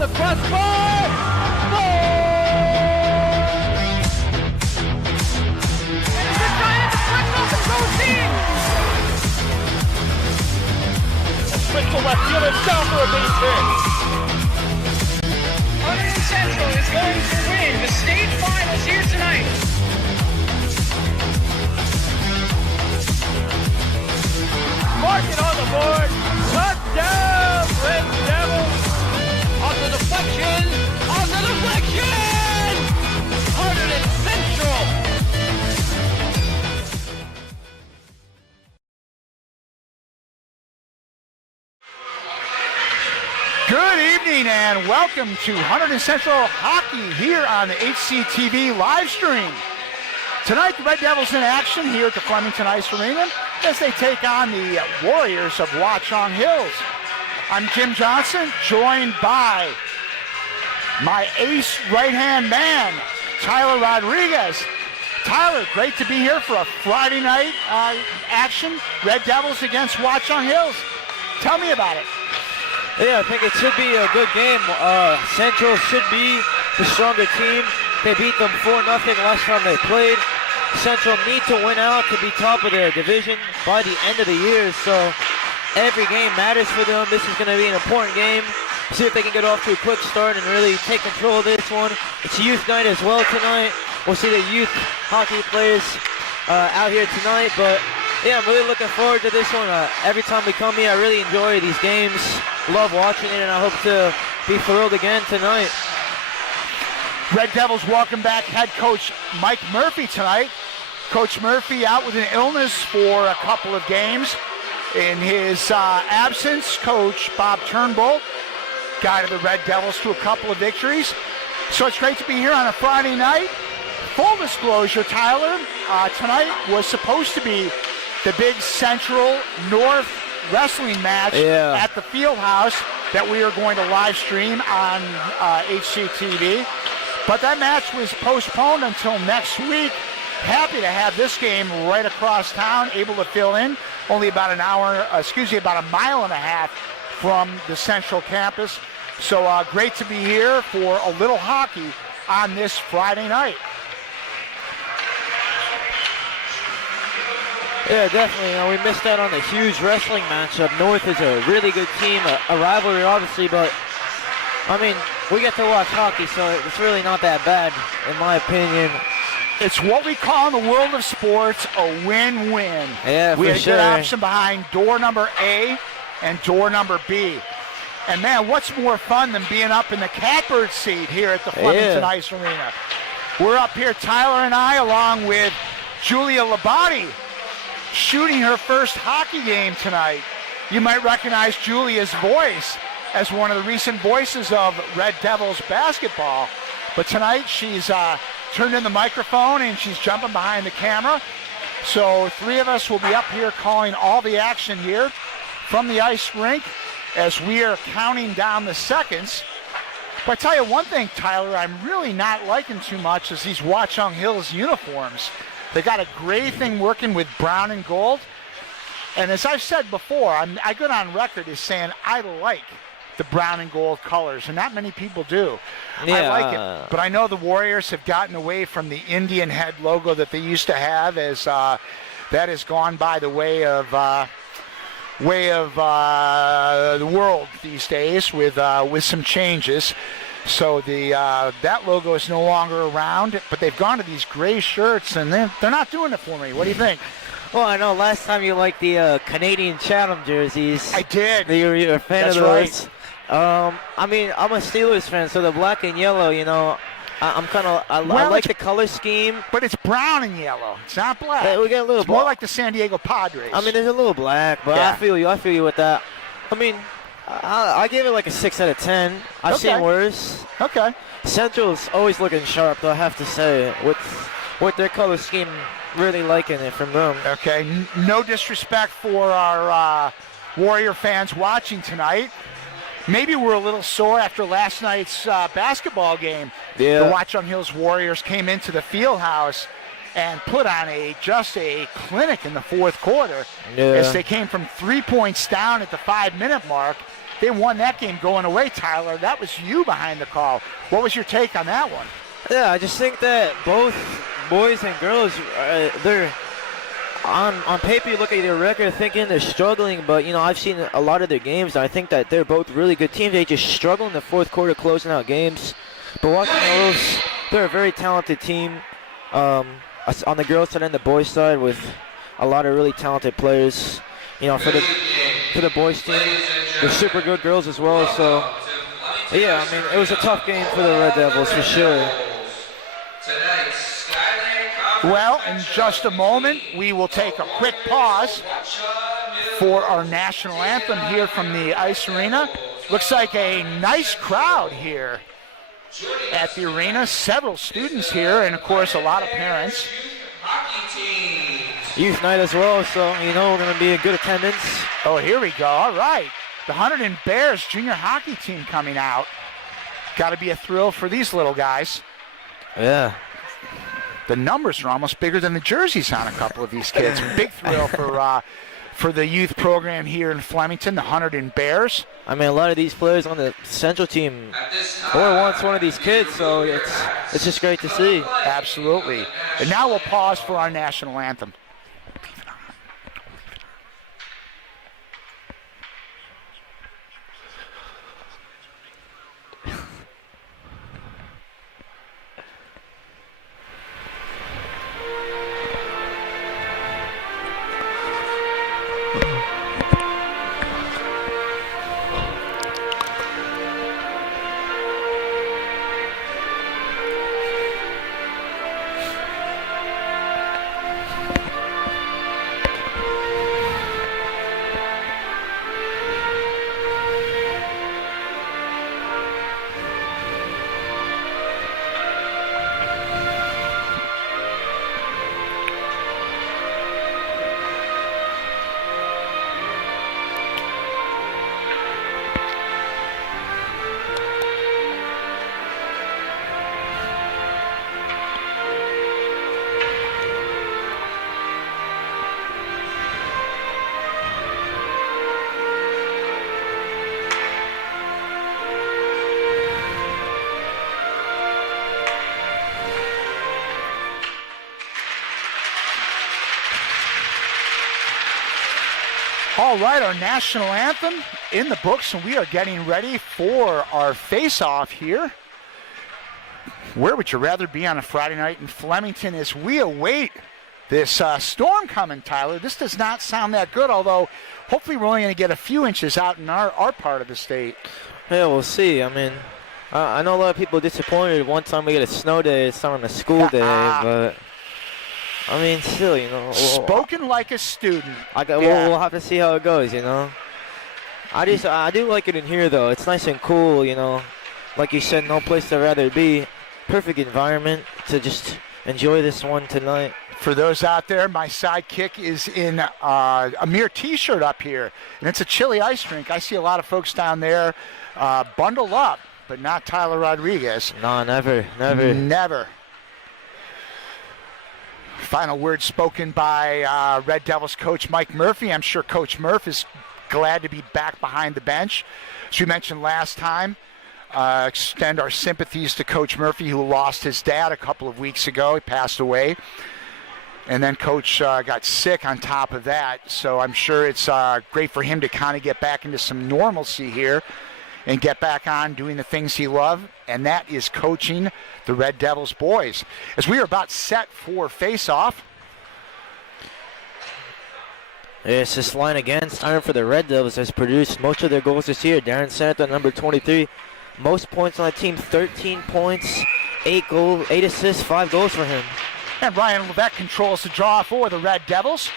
off the crossbar. The Giants flips off the goal team. Switch to left field and down for a base hit. Hunterdon Central is going to win the state finals here tonight. Mark it on the board. Touchdown, Red Devils. On the deflection. On the deflection. Hunterdon Central. Good evening and welcome to Hunterdon Central Hockey here on the HCTV live stream. Tonight the Red Devils in action here at the Flemington Ice Arena as they take on the Warriors of Watchung Hills. I'm Jim Johnson, joined by my ace right-hand man, Tyler Rodriguez. Tyler, great to be here for a Friday night action. Red Devils against Watchung Hills. Tell me about it. Yeah, I think it should be a good game. Central should be the stronger team. They beat them 4-0 last time they played. Central need to win out to be top of their division by the end of the year, so every game matters for them. This is going to be an important game. See if they can get off to a quick start and really take control of this one. It's youth night as well tonight. We'll see the youth hockey players out here tonight, but yeah, I'm really looking forward to this one. Every time we come here, I really enjoy these games. Love watching it, and I hope to be thrilled again tonight. Red Devils welcome back head coach Mike Murphy tonight. Coach Murphy out with an illness for a couple of games. In his absence, Coach Bob Turnbull guided the Red Devils to a couple of victories. So it's great to be here on a Friday night. Full disclosure, Tyler, tonight was supposed to be the big Central North wrestling match at the field house that we are going to live stream on HCTV. But that match was postponed until next week. Happy to have this game right across town, able to fill in. Only about about a mile and a half from the Central campus. So great to be here for a little hockey on this Friday night. Yeah, definitely. We missed out on a huge wrestling matchup. North is a really good team, a rivalry obviously, but I mean, we get to watch hockey, so it's really not that bad, in my opinion. It's what we call in the world of sports a win-win. Yeah, for we had a sure. good option behind door number A and door number B. And man, what's more fun than being up in the catbird seat here at the Flemington Ice Arena? We're up here, Tyler and I, along with Julia Labate, shooting her first hockey game tonight. You might recognize Julia's voice as one of the recent voices of Red Devils basketball. But tonight she's turned in the microphone and she's jumping behind the camera. So three of us will be up here calling all the action here from the ice rink as we are counting down the seconds. But I tell you one thing, Tyler, I'm really not liking too much is these Watchung Hills uniforms. They got a gray thing working with brown and gold. And as I've said before, I go on record as saying I like the brown and gold colors, and not many people do. Yeah. I like it, but I know the Warriors have gotten away from the Indian head logo that they used to have, as that has gone by the way of the world these days with some changes. So that logo is no longer around, but they've gone to these gray shirts, and they're not doing it for me. What do you think? Well, I know last time you liked the Canadian Chatham jerseys. I did. You're a fan That's of those. Right. I mean, I'm a Steelers fan, so the black and yellow, you know, I like the color scheme. But it's brown and yellow. It's not black. Hey, we get a little it's more like the San Diego Padres. I mean, there's a little black, but Yeah. I feel you with that. I mean, I give it like a 6 out of 10. I've seen worse. Okay. Central's always looking sharp, though, I have to say, with their color scheme, really liking it from them. Okay. No disrespect for our Warrior fans watching tonight. Maybe we're a little sore after last night's basketball game. Yeah. The Watchung Hills Warriors came into the field house and put on just a clinic in the fourth quarter as they came from 3 points down at the 5-minute mark they won that game going away, Tyler. That was you behind the call. What was your take on that one? Yeah, I just think that both boys and girls, they're on paper. You look at their record, thinking they're struggling, but I've seen a lot of their games, and I think that they're both really good teams. They just struggle in the fourth quarter, closing out games. But Watchung Hills, they're a very talented team. On the girls' side and the boys' side, with a lot of really talented players. For the boys' team, they're super good girls as well. So, yeah, I mean, it was a tough game for the Red Devils for sure. Well, in just a moment, we will take a quick pause for our national anthem here from the ice arena. Looks like a nice crowd here at the arena. Several students here, and of course, a lot of parents. Youth night as well, so we're going to be in good attendance. Oh, here we go. All right. The Hunterdon Bears junior hockey team coming out. Got to be a thrill for these little guys. Yeah. The numbers are almost bigger than the jerseys on a couple of these kids. Big thrill for the youth program here in Flemington, the Hunterdon Bears. I mean, a lot of these players on the Central team were once one of these kids, so it's just great to see. Absolutely. And now we'll pause for our national anthem. All right, our national anthem in the books, and we are getting ready for our face-off here. Where would you rather be on a Friday night in Flemington as we await this storm coming, Tyler? This does not sound that good, although hopefully we're only going to get a few inches out in our part of the state. Yeah, we'll see. I mean, I know a lot of people are disappointed. One time we get a snow day, it's not a school day, but... I mean, still, Spoken like a student. We'll have to see how it goes, I do like it in here, though. It's nice and cool, Like you said, no place to rather be. Perfect environment to just enjoy this one tonight. For those out there, my sidekick is in a mere T-shirt up here, and it's a chilly ice rink. I see a lot of folks down there bundled up, but not Tyler Rodriguez. No, never. Never. Final word spoken by Red Devils coach Mike Murphy. I'm sure Coach Murph is glad to be back behind the bench. As we mentioned last time, extend our sympathies to Coach Murphy, who lost his dad a couple of weeks ago. He passed away. And then Coach got sick on top of that. So I'm sure it's great for him to kind of get back into some normalcy here and get back on doing the things he loved, and that is coaching the Red Devils boys. As we are about set for face-off. Yes, this line again, starting for the Red Devils, has produced most of their goals this year. Darren Santa, number 23, most points on the team, 13 points, 8 assists, 5 goals for him. And Ryan Levesque controls the draw for the Red Devils.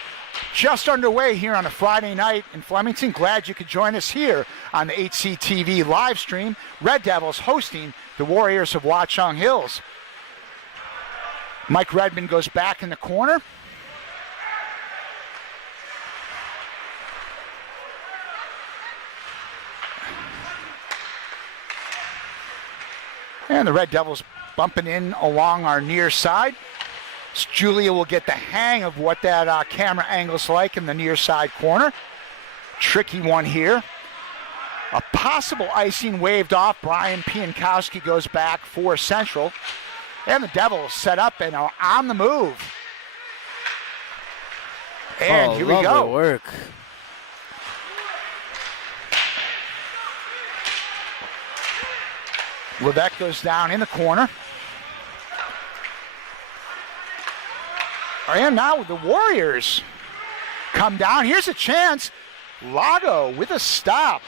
Just underway here on a Friday night in Flemington. Glad you could join us here on the HCTV live stream. Red Devils hosting the Warriors of Watchung Hills. Mike Redmond goes back in the corner. And the Red Devils bumping in along our near side. Julia will get the hang of what that camera angle's like in the near side corner. Tricky one here. A possible icing waved off. Brian Piankowski goes back for Central. And the Devils set up and are on the move. And here we go. Lovely work. Levesque goes down in the corner. And now the Warriors come down. Here's a chance. Lago with a stop.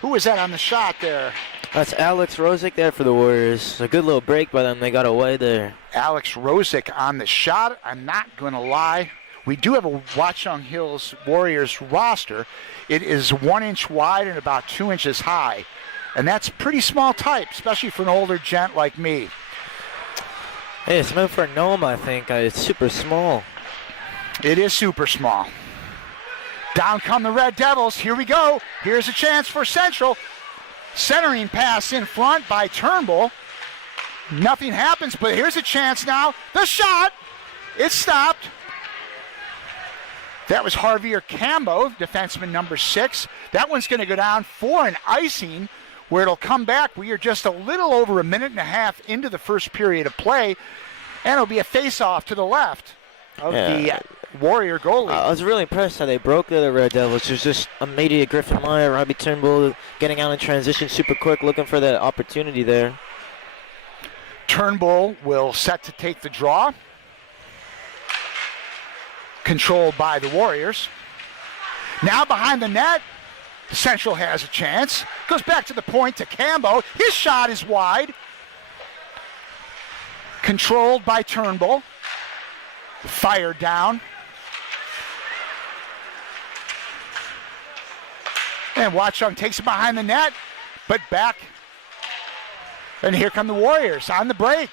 Who was that on the shot there? That's Alex Rosick there for the Warriors. A good little break by them. They got away there. Alex Rosick on the shot. I'm not going to lie. We do have a Watchung Hills Warriors roster. It is 1 inch wide and about 2 inches high. And that's pretty small type, especially for an older gent like me. Hey, it's meant for a gnome, I think. It's super small. It is super small. Down come the Red Devils. Here we go. Here's a chance for Central. Centering pass in front by Turnbull. Nothing happens, but here's a chance now. The shot. It's stopped. That was Javier Cambo, defenseman number 6. That one's going to go down for an icing where it'll come back. We are just a little over a minute and a half into the first period of play, and it'll be a face-off to the left of the Warrior goalie. I was really impressed how they broke the Red Devils. There's just immediate Griffin Meyer, Robbie Turnbull getting out in transition super quick, looking for that opportunity there. Turnbull will set to take the draw. Controlled by the Warriors. Now behind the net, Central has a chance. Goes back to the point to Cambo. His shot is wide. Controlled by Turnbull. Fired down. And Watchung takes it behind the net, but back. And here come the Warriors on the break.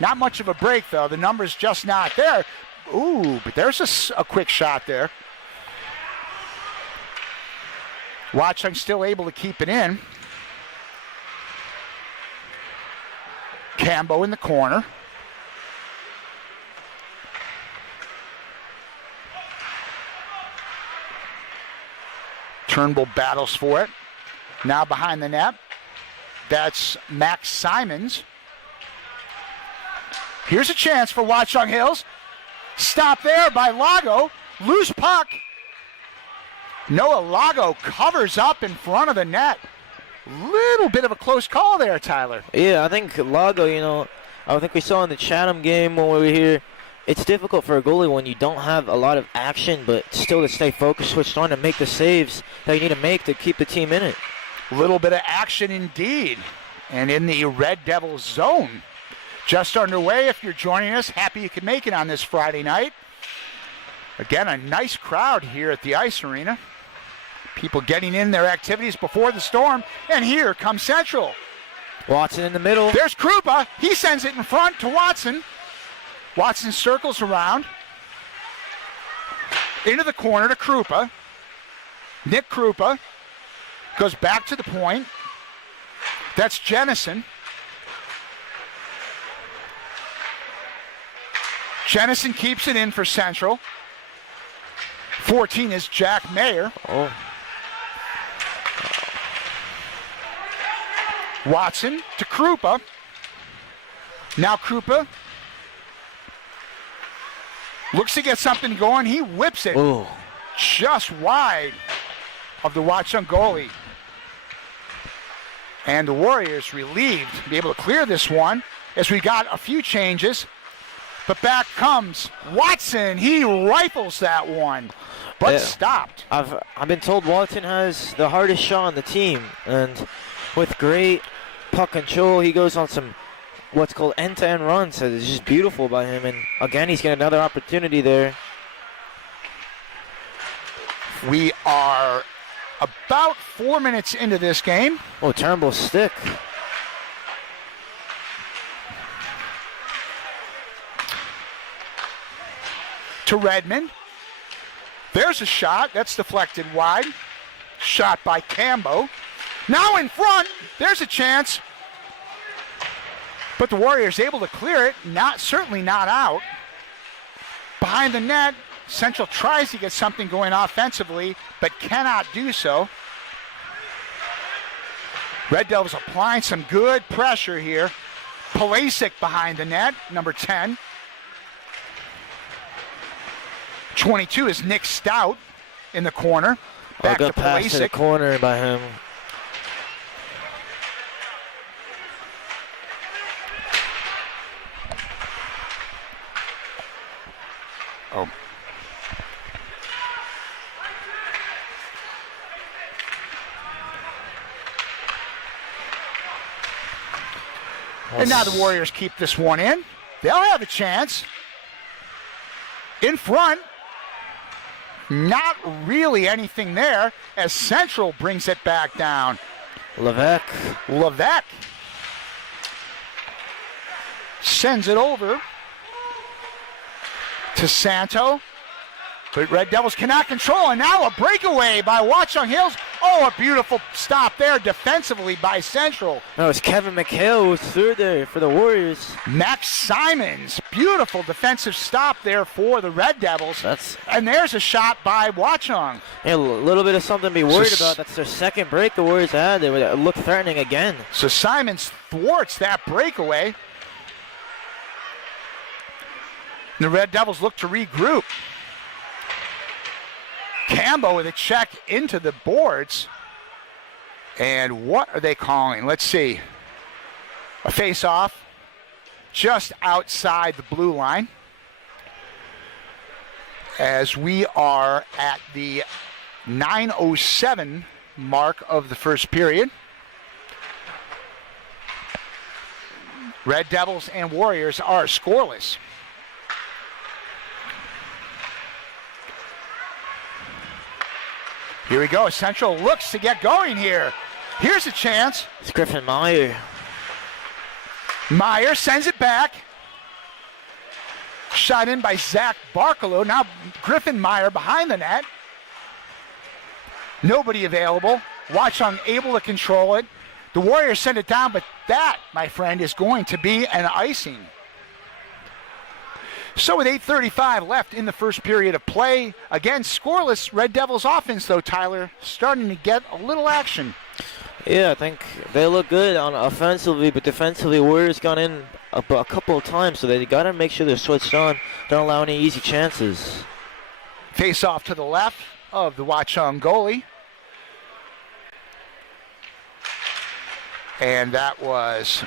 Not much of a break, though. The number's just not there. Ooh, but there's a quick shot there. Watchung still able to keep it in. Cambo in the corner. Turnbull battles for it. Now behind the net. That's Max Simons. Here's a chance for Watchung Hills. Stop there by Lago. Loose puck. Noah Lago covers up in front of the net. Little bit of a close call there, Tyler. Yeah, I think Lago, I think we saw in the Chatham game when we were here, it's difficult for a goalie when you don't have a lot of action, but still to stay focused, switched on, and make the saves that you need to make to keep the team in it. Little bit of action indeed. And in the Red Devils zone. Just underway. If you're joining us, happy you could make it on this Friday night. Again, a nice crowd here at the Ice Arena. People getting in their activities before the storm. And here comes Central. Watson in the middle. There's Krupa. He sends it in front to Watson. Watson circles around. Into the corner to Krupa. Nick Krupa goes back to the point. That's Jennison. Jennison keeps it in for Central. 14 is Jack Mayer. Oh. Watson to Krupa. Now Krupa looks to get something going. He whips it just wide of the Watchung goalie. And the Warriors relieved to be able to clear this one as we got a few changes. But back comes Watson. He rifles that one, but stopped. I've been told Watson has the hardest shot on the team, and with great puck control, he goes on some what's called end-to-end runs. So it's just beautiful by him. And again, he's got another opportunity there. We are about 4 minutes into this game. Oh, Turnbull's stick. To Redmond. There's a shot. That's deflected wide. Shot by Cambo. Now in front. There's a chance. But the Warriors able to clear it. Certainly not out. Behind the net. Central tries to get something going offensively, but cannot do so. Red Devils applying some good pressure here. Pulisic behind the net, number 10. 22 is Nick Stout in the corner. Back to good pass to the Pulisic. corner by him. Oh. And now the Warriors keep this one in. They'll have a chance. In front. Not really anything there as Central brings it back down. Levesque sends it over to Santo. But Red Devils cannot control, and now a breakaway by Watchung Hills. Oh, a beautiful stop there defensively by Central. No, it's Kevin McHale who was through there for the Warriors. Max Simons, beautiful defensive stop there for the Red Devils. And there's a shot by Watchung. Yeah, a little bit of something to be worried about. That's their second break the Warriors had. They would look threatening again. So Simons thwarts that breakaway. The Red Devils look to regroup. Cambo with a check into the boards. And what are they calling? Let's see. A face-off just outside the blue line. As we are at the 9:07 mark of the first period. Red Devils and Warriors are scoreless. Here we go. Central looks to get going here. Here's a chance. It's Griffin Meyer. Meyer sends it back. Shot in by Zach Barkalow. Now Griffin Meyer behind the net. Nobody available. Watchung able to control it. The Warriors send it down, but that, my friend, is going to be an icing. So with 8:35 left in the first period of play, again, scoreless Red Devils offense, though, Tyler, starting to get a little action. Yeah, I think they look good on offensively, but defensively, Warriors got in a couple of times, so they got to make sure they're switched on. Don't allow any easy chances. Face off to the left of the Watchung goalie. And that was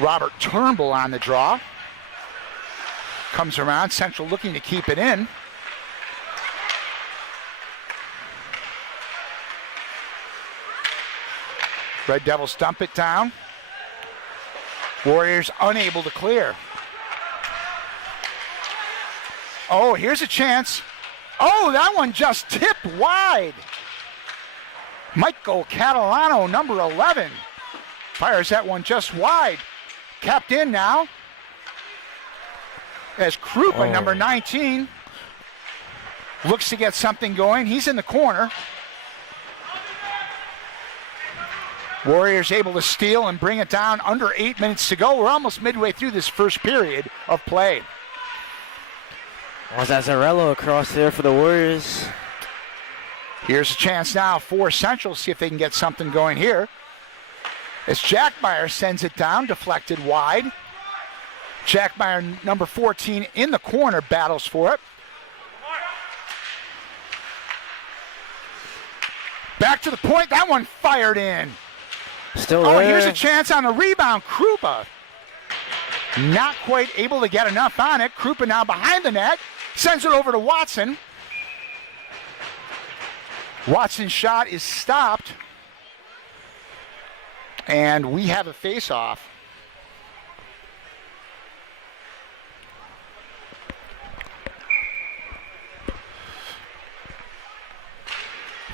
Robert Turnbull on the draw. Comes around, Central looking to keep it in. Red Devils dump it down. Warriors unable to clear. Oh, here's a chance. Oh, that one just tipped wide. Michael Catalano, number 11, fires that one just wide. Capped in now. As Krupa, number 19, looks to get something going. He's in the corner. Warriors able to steal and bring it down. Under 8 minutes to go. We're almost midway through this first period of play. Was Azzarello across there for the Warriors? Here's a chance now for Central. See if they can get something going here. As Jackmeyer sends it down, deflected wide. Jackmeyer, number 14, in the corner, battles for it. Back to the point. That one fired in. Still there. Oh, here's a chance on a rebound. Krupa not quite able to get enough on it. Krupa now behind the net. Sends it over to Watson. Watson's shot is stopped. And we have a face-off.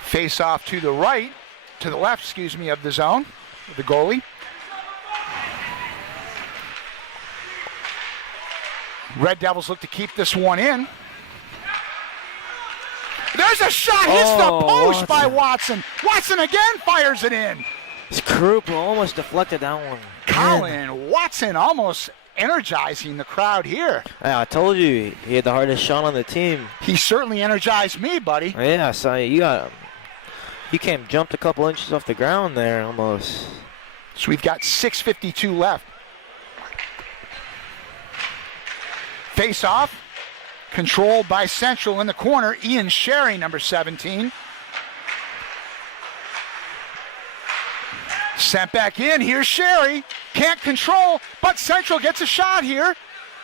Face-off to the right, to the left, excuse me, of the zone, the goalie. Red Devils look to keep this one in. There's a shot, hits the post by Watson. Watson again fires it in. This Krupa almost deflected that one. Colin Watson almost energizing the crowd here. Yeah, I told you he had the hardest shot on the team. He certainly energized me, buddy. Yeah, so you got him. He jumped a couple inches off the ground there almost. So we've got 6:52 left. Face off, controlled by Central in the corner. Ian Sherry, number 17. Sent back in. Here's Sherry. Can't control, but Central gets a shot here.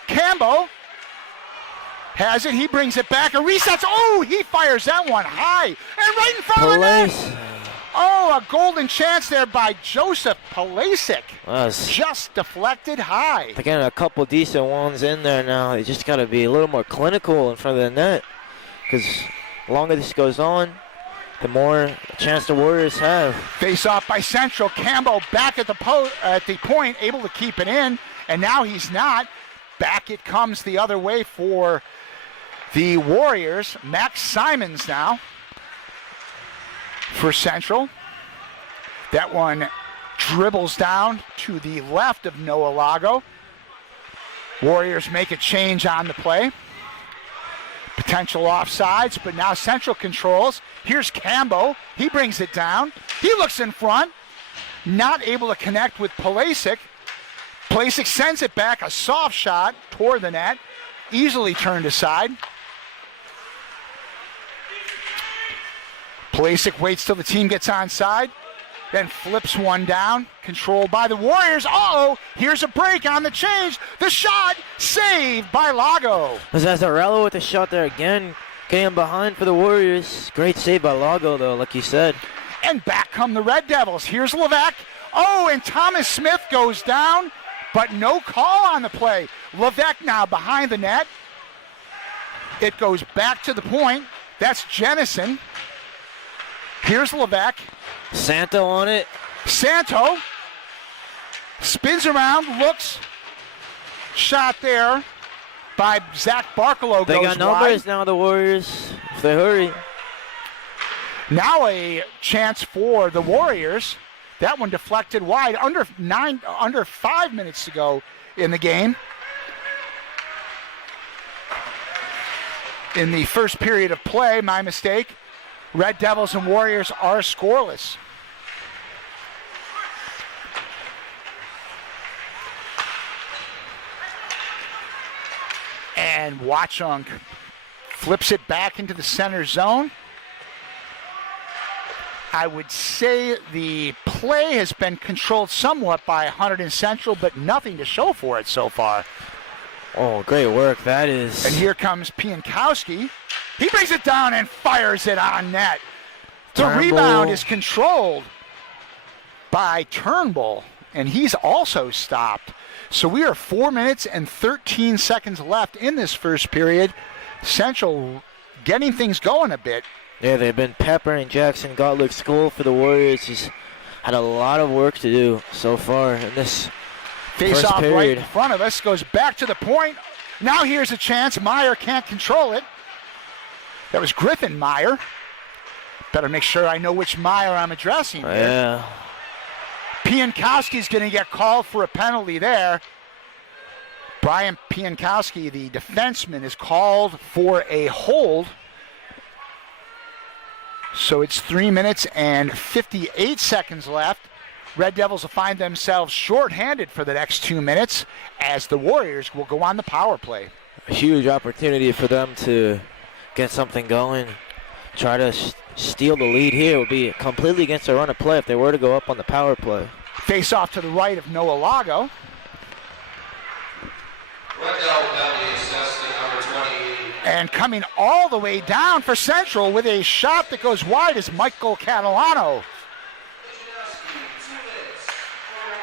Cambo has it. He brings it back and resets. Oh, he fires that one high and right in front of the net. Oh, a golden chance there by Joseph Palasic. Just deflected high. Again, a couple decent ones in there now. You just got to be a little more clinical in front of the net, because the longer this goes on, the more chance the Warriors have. Face off by Central. Cambo back at the point, able to keep it in, and now he's not. Back it comes the other way for the Warriors. Max Simons now for Central. That one dribbles down to the left of Noah Lago. Warriors make a change on the play. Potential offsides, but now Central controls. Here's Cambo. He brings it down. He looks in front. Not able to connect with Palasic. Palasic sends it back. A soft shot toward the net. Easily turned aside. Palasic waits till the team gets onside. Then flips one down. Controlled by the Warriors. Uh-oh. Here's a break on the change. The shot saved by Lago. Zazzarello with the shot there again. Getting behind for the Warriors. Great save by Lago, though, like you said. And back come the Red Devils. Here's Levesque. Oh, and Thomas Smith goes down, but no call on the play. Levesque now behind the net. It goes back to the point. That's Jennison. Here's Levesque. Santo on it. Santo spins around, looks. Shot there by Zach Barkalow. They got numbers now, the Warriors, if they hurry. Now a chance for the Warriors. That one deflected wide. Under 5 minutes to go in the game. In the first period of play, my mistake. Red Devils and Warriors are scoreless. And Watchung flips it back into the center zone. I would say the play has been controlled somewhat by Hunterdon Central, but nothing to show for it so far. Oh, great work, that is. And here comes Piankowski. He brings it down and fires it on net. The rebound is controlled by Turnbull, and he's also stopped. So we are 4 minutes and 13 seconds left in this first period. Central getting things going a bit. Yeah, they've been peppering Jackson Gottlieb School for the Warriors. He's had a lot of work to do so far in this face first off period. right in front of us, goes back to the point. Now here's a chance. Meyer can't control it. That was Griffin Meyer. Better make sure I know which Meyer I'm addressing here. Yeah. Piankowski's going to get called for a penalty there. Brian Piankowski, the defenseman, is called for a hold. So it's 3 minutes and 58 seconds left. Red Devils will find themselves shorthanded for the next 2 minutes as the Warriors will go on the power play. A huge opportunity for them to get something going. Try to steal the lead here. It would be completely against their run of play if they were to go up on the power play. Face off to the right of Noah Lago. And coming all the way down for Central with a shot that goes wide is Michael Catalano.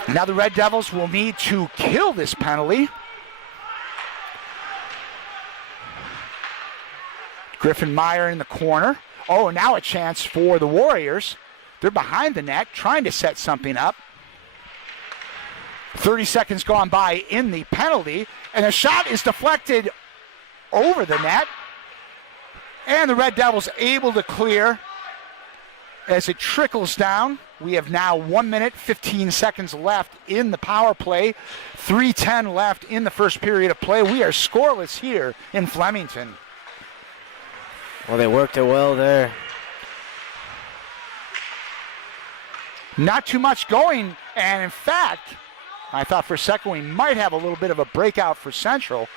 Now the Red Devils will need to kill this penalty. Griffin Meyer in the corner. Oh, now a chance for the Warriors. They're behind the net, trying to set something up. 30 seconds gone by in the penalty, and a shot is deflected over the net. And the Red Devils able to clear as it trickles down. We have now 1 minute, 15 seconds left in the power play. 3:10 left in the first period of play. We are scoreless here in Flemington. Well, they worked it well there. Not too much going, and in fact, I thought for a second we might have a little bit of a breakout for Central.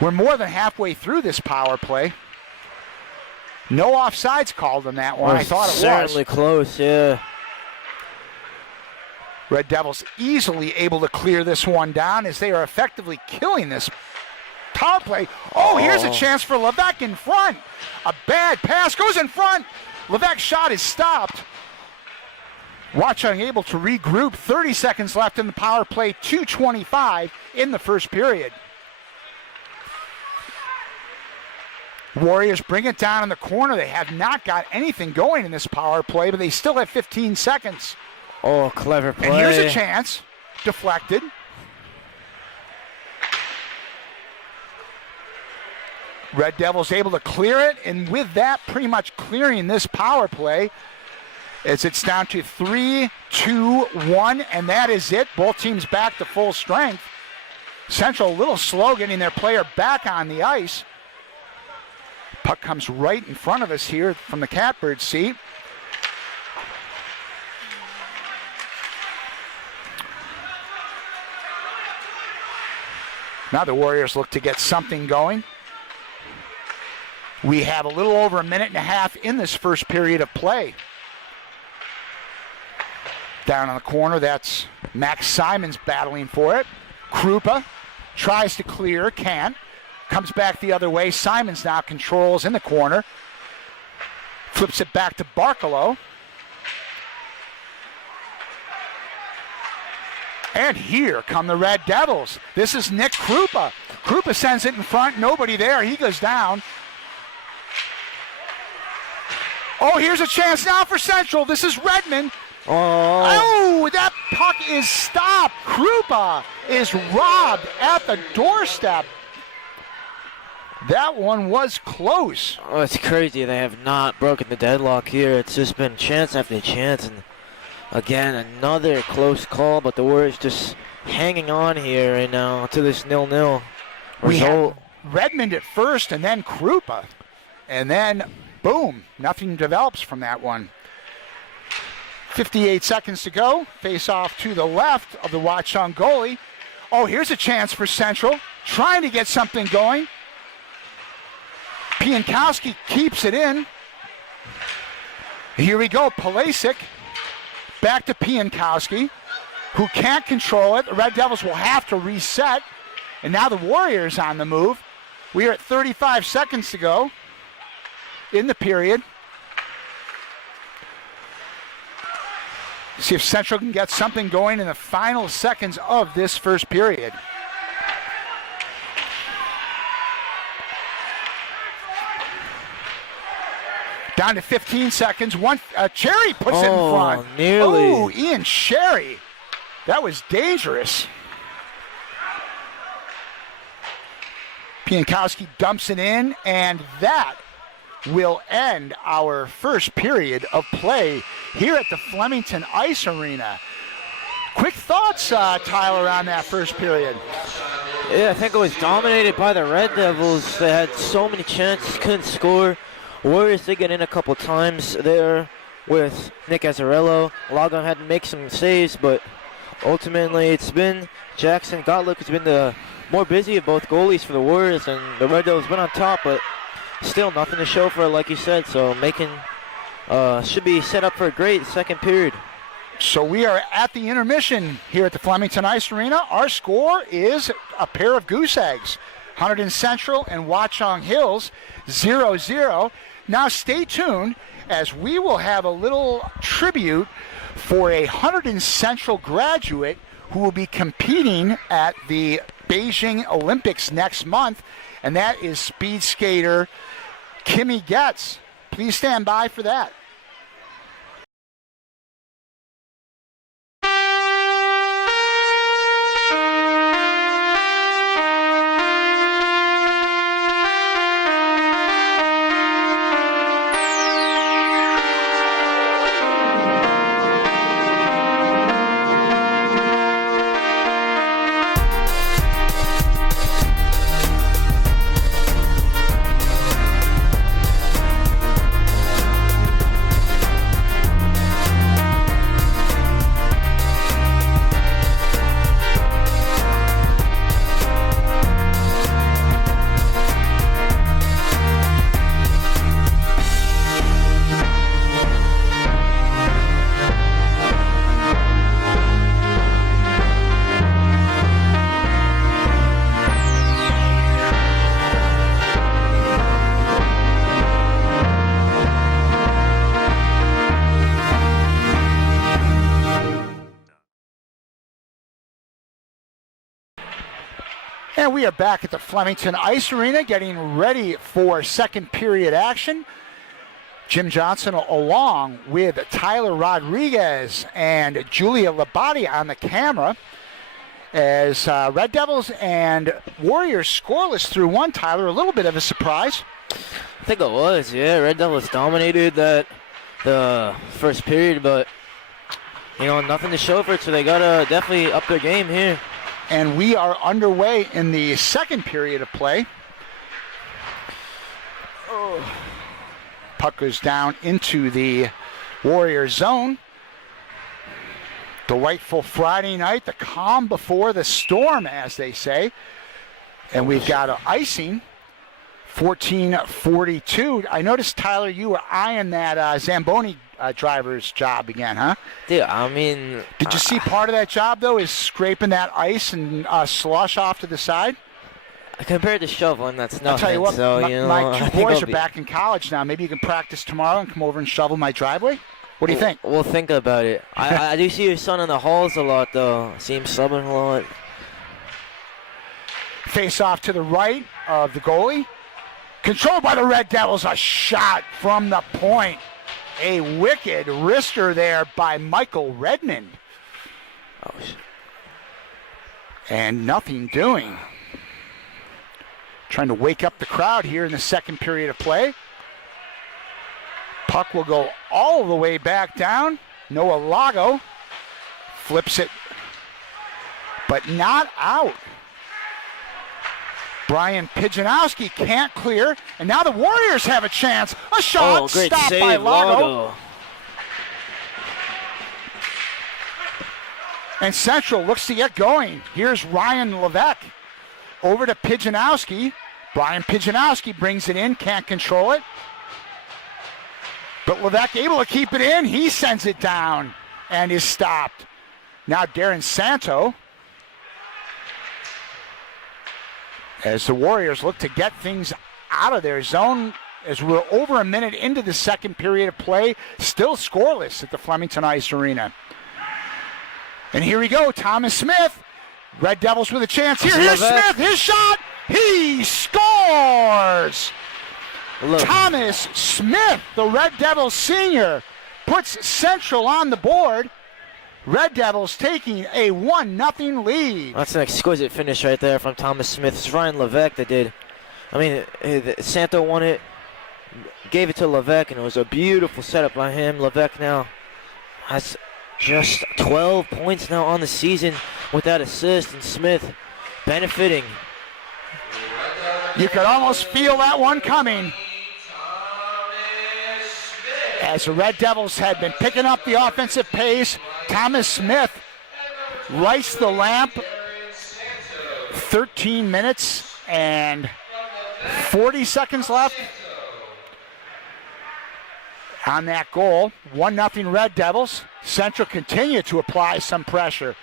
We're more than halfway through this power play. No offsides called on that one. I thought it was. Certainly close, yeah. Red Devils easily able to clear this one down as they are effectively killing this power play. Oh, here's a chance for Levesque in front. A bad pass goes in front. Levesque's shot is stopped. Watchung able to regroup. 30 seconds left in the power play. 2:25 in the first period. Warriors bring it down in the corner. They have not got anything going in this power play, but they still have 15 seconds. Oh, clever play. And here's a chance. Deflected. Red Devils able to clear it, and with that pretty much clearing this power play, as it's down to 3-2-1, and that is it. Both teams back to full strength. Central a little slow getting their player back on the ice. Puck comes right in front of us here from the catbird seat. Now the Warriors look to get something going. We have a little over a minute and a half in this first period of play. Down on the corner, that's Max Simons battling for it. Krupa tries to clear, can't. Comes back the other way. Simons now controls in the corner. Flips it back to Barkalow. And here come the Red Devils. This is Nick Krupa. Krupa sends it in front. Nobody there. He goes down. Oh, here's a chance now for Central. This is Redmond. Oh, that puck is stopped. Krupa is robbed at the doorstep. That one was close. Oh, it's crazy. They have not broken the deadlock here. It's just been chance after chance. And again, another close call, but the Warriors just hanging on here right now to this 0-0 We result. had Redmond at first and then Krupa. And then, boom, nothing develops from that one. 58 seconds to go. Face off to the left of the Watchung goalie. Oh, here's a chance for Central. Trying to get something going. Piankowski keeps it in. Here we go, Palasic. Back to Piankowski, who can't control it. The Red Devils will have to reset. And now the Warriors on the move. We are at 35 seconds to go in the period. See if Central can get something going in the final seconds of this first period. Down to 15 seconds. Cherry puts it in front. Nearly. Oh, Ian Cherry. That was dangerous. Piankowski dumps it in, and that will end our first period of play here at the Flemington Ice Arena. Quick thoughts, Tyler, on that first period? Yeah, I think it was dominated by the Red Devils. They had so many chances, couldn't score. Warriors did get in a couple times there with Nick Azzarello. A lot of them had to make some saves, but ultimately it's been Jackson Gottlieb who's been the more busy of both goalies for the Warriors, and the Red Devils been on top, but still nothing to show for it, like you said. So should be set up for a great second period. So we are at the intermission here at the Flemington Ice Arena. Our score is a pair of goose eggs. Hunterdon Central and Watchung Hills, 0-0. Now stay tuned as we will have a little tribute for a Hunterdon Central graduate who will be competing at the Beijing Olympics next month, and that is speed skater Kimmy Getz. Please stand by for that. And we are back at the Flemington Ice Arena getting ready for second period action. Jim Johnson along with Tyler Rodriguez and Julia Labate on the camera as Red Devils and Warriors scoreless through one. Tyler, a little bit of a surprise. I think it was, yeah. Red Devils dominated the first period, but, nothing to show for it, so they got to definitely up their game here. And we are underway in the second period of play. Puck goes down into the Warriors zone. Delightful Friday night, the calm before the storm, as they say. And we've got an icing, 14:42. I noticed, Tyler, you were eyeing that Zamboni driver's job again, huh? Yeah, Did you see part of that job, though, is scraping that ice and slush off to the side? Compared to shoveling, that's nothing. I'll tell you what, so, my two boys are back in college now. Maybe you can practice tomorrow and come over and shovel my driveway? What do you think? We'll think about it. I do see your son in the halls a lot, though. See him subbing a lot. Face off to the right of the goalie. Controlled by the Red Devils. A shot from the point. A wicked wrister there by Michael Redmond. Oh, shit. And nothing doing. Trying to wake up the crowd here in the second period of play. Puck will go all the way back down. Noah Lago flips it, but not out. Brian Pijanowski can't clear, and now the Warriors have a chance. A shot great stopped save, by Lago. And Central looks to get going. Here's Ryan Levesque over to Pijanowski. Brian Pijanowski brings it in, can't control it. But Levesque able to keep it in. He sends it down and is stopped. Now Darren Santo, as the Warriors look to get things out of their zone as we're over a minute into the second period of play, still scoreless at the Flemington Ice Arena. And here we go, Thomas Smith. Red Devils with a chance here. Here's Smith, his shot. He scores! Thomas Smith, the Red Devils senior, puts Central on the board. Red Devils taking a 1-0 lead. That's an exquisite finish right there from Thomas Smith. It's Ryan Levesque that did. Santo won it, gave it to Levesque, and it was a beautiful setup by him. Levesque now has just 12 points now on the season with that assist, and Smith benefiting. You could almost feel that one coming. As the Red Devils had been picking up the offensive pace, Thomas Smith lights the lamp. 13 minutes and 40 seconds left on that goal. 1-0 Red Devils. Central continue to apply some pressure.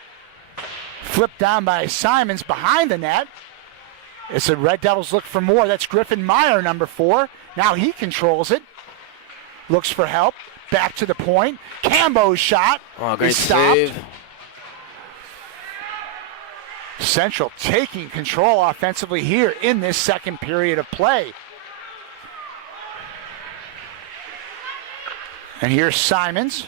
Flipped down by Simons behind the net. As the Red Devils look for more. That's Griffin Meyer, number 4. Now he controls it. Looks for help. Back to the point. Cambo's shot is stopped. Save. Central taking control offensively here in this second period of play. And here's Simons.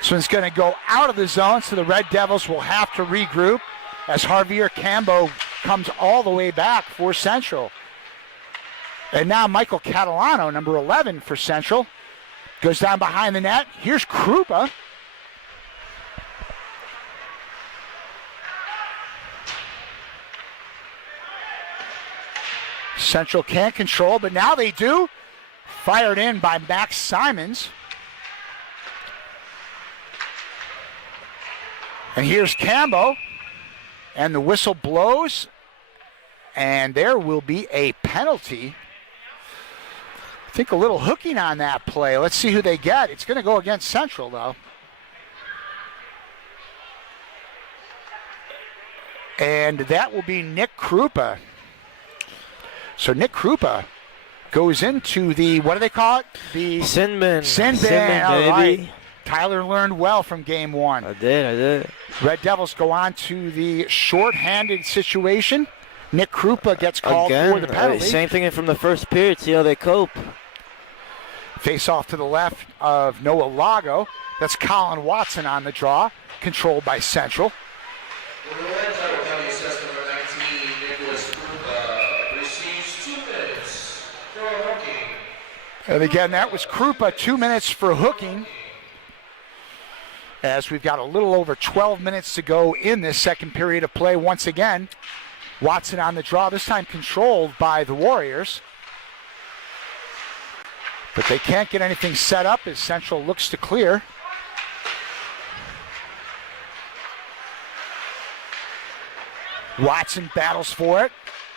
This one's going to go out of the zone, so the Red Devils will have to regroup as Javier Cambo comes all the way back for Central. And now Michael Catalano, number 11 for Central, goes down behind the net. Here's Krupa. Central can't control, but now they do. Fired in by Max Simons. And here's Cambo. And the whistle blows. And there will be a penalty. I think a little hooking on that play. Let's see who they get. It's going to go against Central, though. And that will be Nick Krupa. So Nick Krupa goes into the, what do they call it? The Sin bin. Sin bin, all right. Tyler learned well from game one. I did. Red Devils go on to the short-handed situation. Nick Krupa gets called for the penalty. Same thing from the first period. See how they cope. Face off to the left of Noah Lago. That's Colin Watson on the draw, controlled by Central. And again, that was Krupa, 2 minutes for hooking. As we've got a little over 12 minutes to go in this second period of play. Once again, Watson on the draw, this time controlled by the Warriors. But they can't get anything set up as Central looks to clear. Watson battles for it.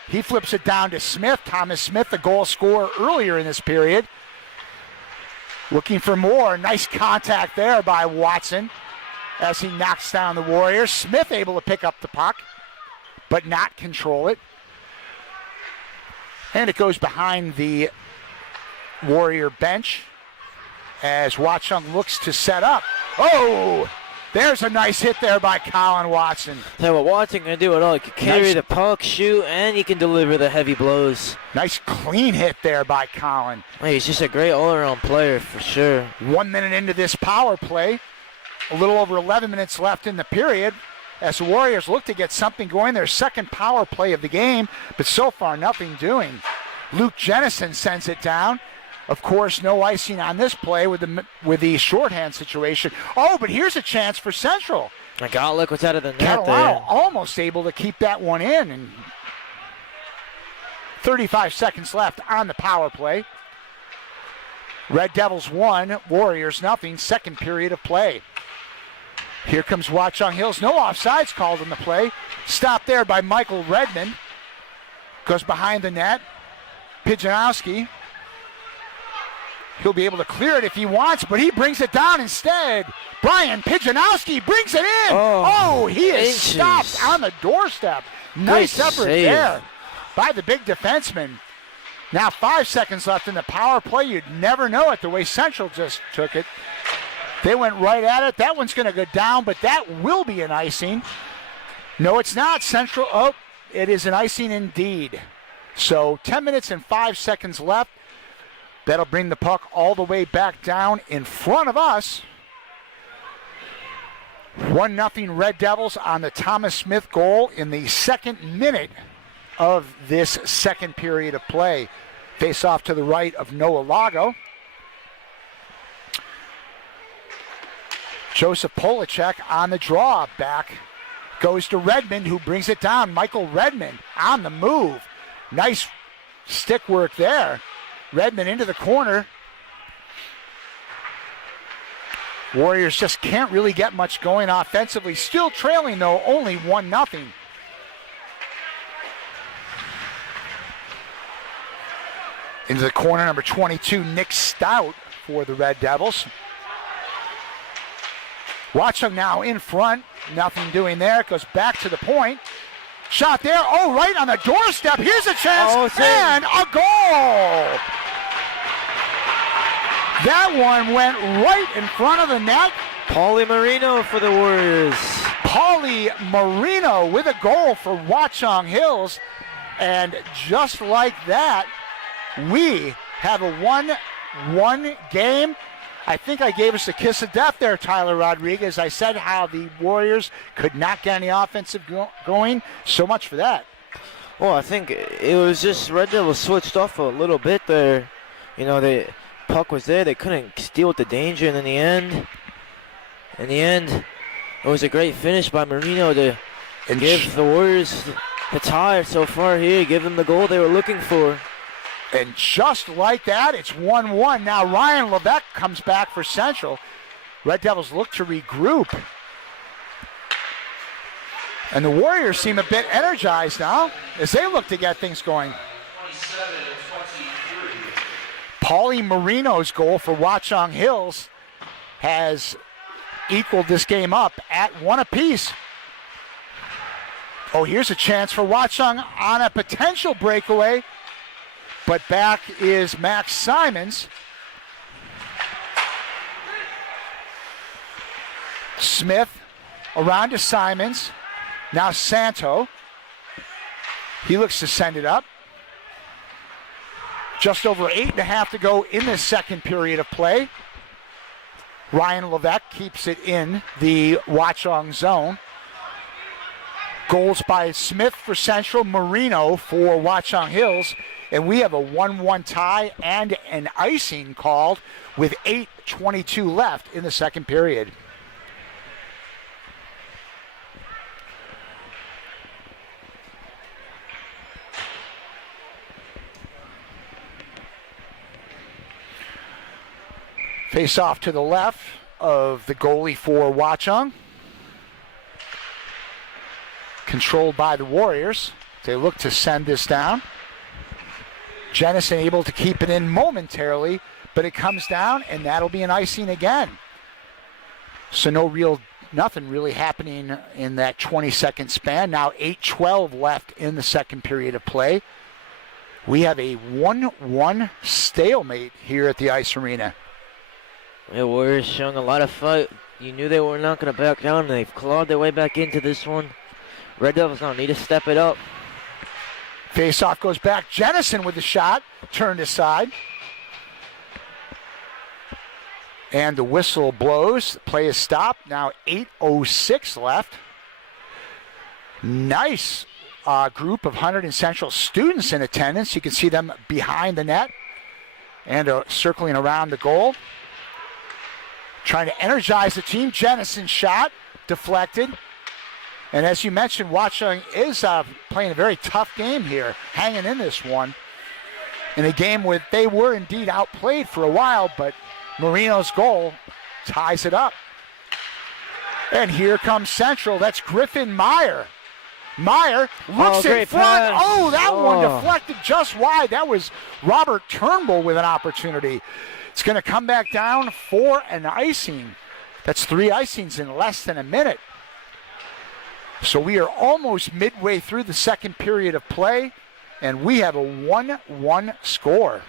He flips it down to Smith. Thomas Smith, the goal scorer earlier in this period. Looking for more. Nice contact there by Watson as he knocks down the Warriors. Smith able to pick up the puck, but not control it. And it goes behind the Warrior bench as Watchung looks to set up. Oh! There's a nice hit there by Colin Watson. Tell you what, Watson can do it all. He can carry the puck, shoot, and he can deliver the heavy blows. Nice clean hit there by Colin. Hey, he's just a great all-around player for sure. 1 minute into this power play, a little over 11 minutes left in the period, as the Warriors look to get something going. Their second power play of the game, but so far nothing doing. Luke Jennison sends it down. Of course, no icing on this play with the shorthand situation. Oh, but here's a chance for Central. Look what's out of the net Catalano there. almost able to keep that one in. And 35 seconds left on the power play. Red Devils 1, Warriors nothing. Second period of play. Here comes Watchung Hills. No offsides called in the play. Stopped there by Michael Redmond. Goes behind the net. Pijanowski. He'll be able to clear it if he wants, but he brings it down instead. Brian Pijanowski brings it in. Oh, he is stopped on the doorstep. Nice effort there by the big defenseman. Now 5 seconds left in the power play. You'd never know it the way Central just took it. They went right at it. That one's going to go down, but that will be an icing. No, it's not. Central, it is an icing indeed. So 10 minutes and 5 seconds left. That'll bring the puck all the way back down in front of us. 1-0 Red Devils on the Thomas Smith goal in the second minute of this second period of play. Face off to the right of Noah Lago. Joseph Polacek on the draw. Back goes to Redmond, who brings it down. Michael Redmond on the move. Nice stick work there. Redmond into the corner. Warriors just can't really get much going offensively. Still trailing, though, only 1-0. Into the corner, number 22, Nick Stout for the Red Devils. Watchung now in front. Nothing doing there. Goes back to the point. Shot there. Oh, right on the doorstep. Here's a chance and a goal. That one went right in front of the net. Paulie Marino for the Warriors. Paulie Marino with a goal for Watchung Hills. And just like that, we have a 1-1 game. I think I gave us a kiss of death there, Tyler Rodriguez. I said how the Warriors could not get any offensive going. So much for that. Well, I think it was just Red Devils switched off a little bit there. You know, the puck was there. They couldn't deal with the danger. And in the end, it was a great finish by Marino to give the Warriors the tie so far here, give them the goal they were looking for. And just like that, it's 1-1. Now Ryan Levesque comes back for Central. Red Devils look to regroup. And the Warriors seem a bit energized now as they look to get things going. Paulie Marino's goal for Watchung Hills has equaled this game up at 1 apiece. Oh, here's a chance for Watchung on a potential breakaway. But back is Max Simons. Smith around to Simons. Now Santo. He looks to send it up. Just over 8.5 to go in the second period of play. Ryan Levesque keeps it in the Watchung zone. Goals by Smith for Central, Marino for Watchung Hills, and we have a 1-1 tie and an icing called with 8:22 left in the second period. Face off to the left of the goalie for Watchung. Controlled by the Warriors. They look to send this down. Jennison able to keep it in momentarily, but it comes down, and that'll be an icing again. So nothing really happening in that 20-second span. Now 8:12 left in the second period of play. We have a 1-1 stalemate here at the Ice Arena. The Warriors showing a lot of fight. You knew they were not going to back down. They've clawed their way back into this one. Red Devils now need to step it up. Face-off goes back. Jennison with the shot. Turned aside. And the whistle blows. Play is stopped. Now 8:06 left. Nice group of Hunterdon Central students in attendance. You can see them behind the net and circling around the goal. Trying to energize the team. Jennison's shot deflected. And as you mentioned, Watchung is playing a very tough game here, hanging in this one. In a game where they were indeed outplayed for a while, but Marino's goal ties it up. And here comes Central. That's Griffin Meyer. Meyer looks in front. Pass. Oh, that one deflected just wide. That was Robert Turnbull with an opportunity. It's going to come back down for an icing. That's 3 icings in less than a minute. So we are almost midway through the second period of play, and we have a 1-1 score.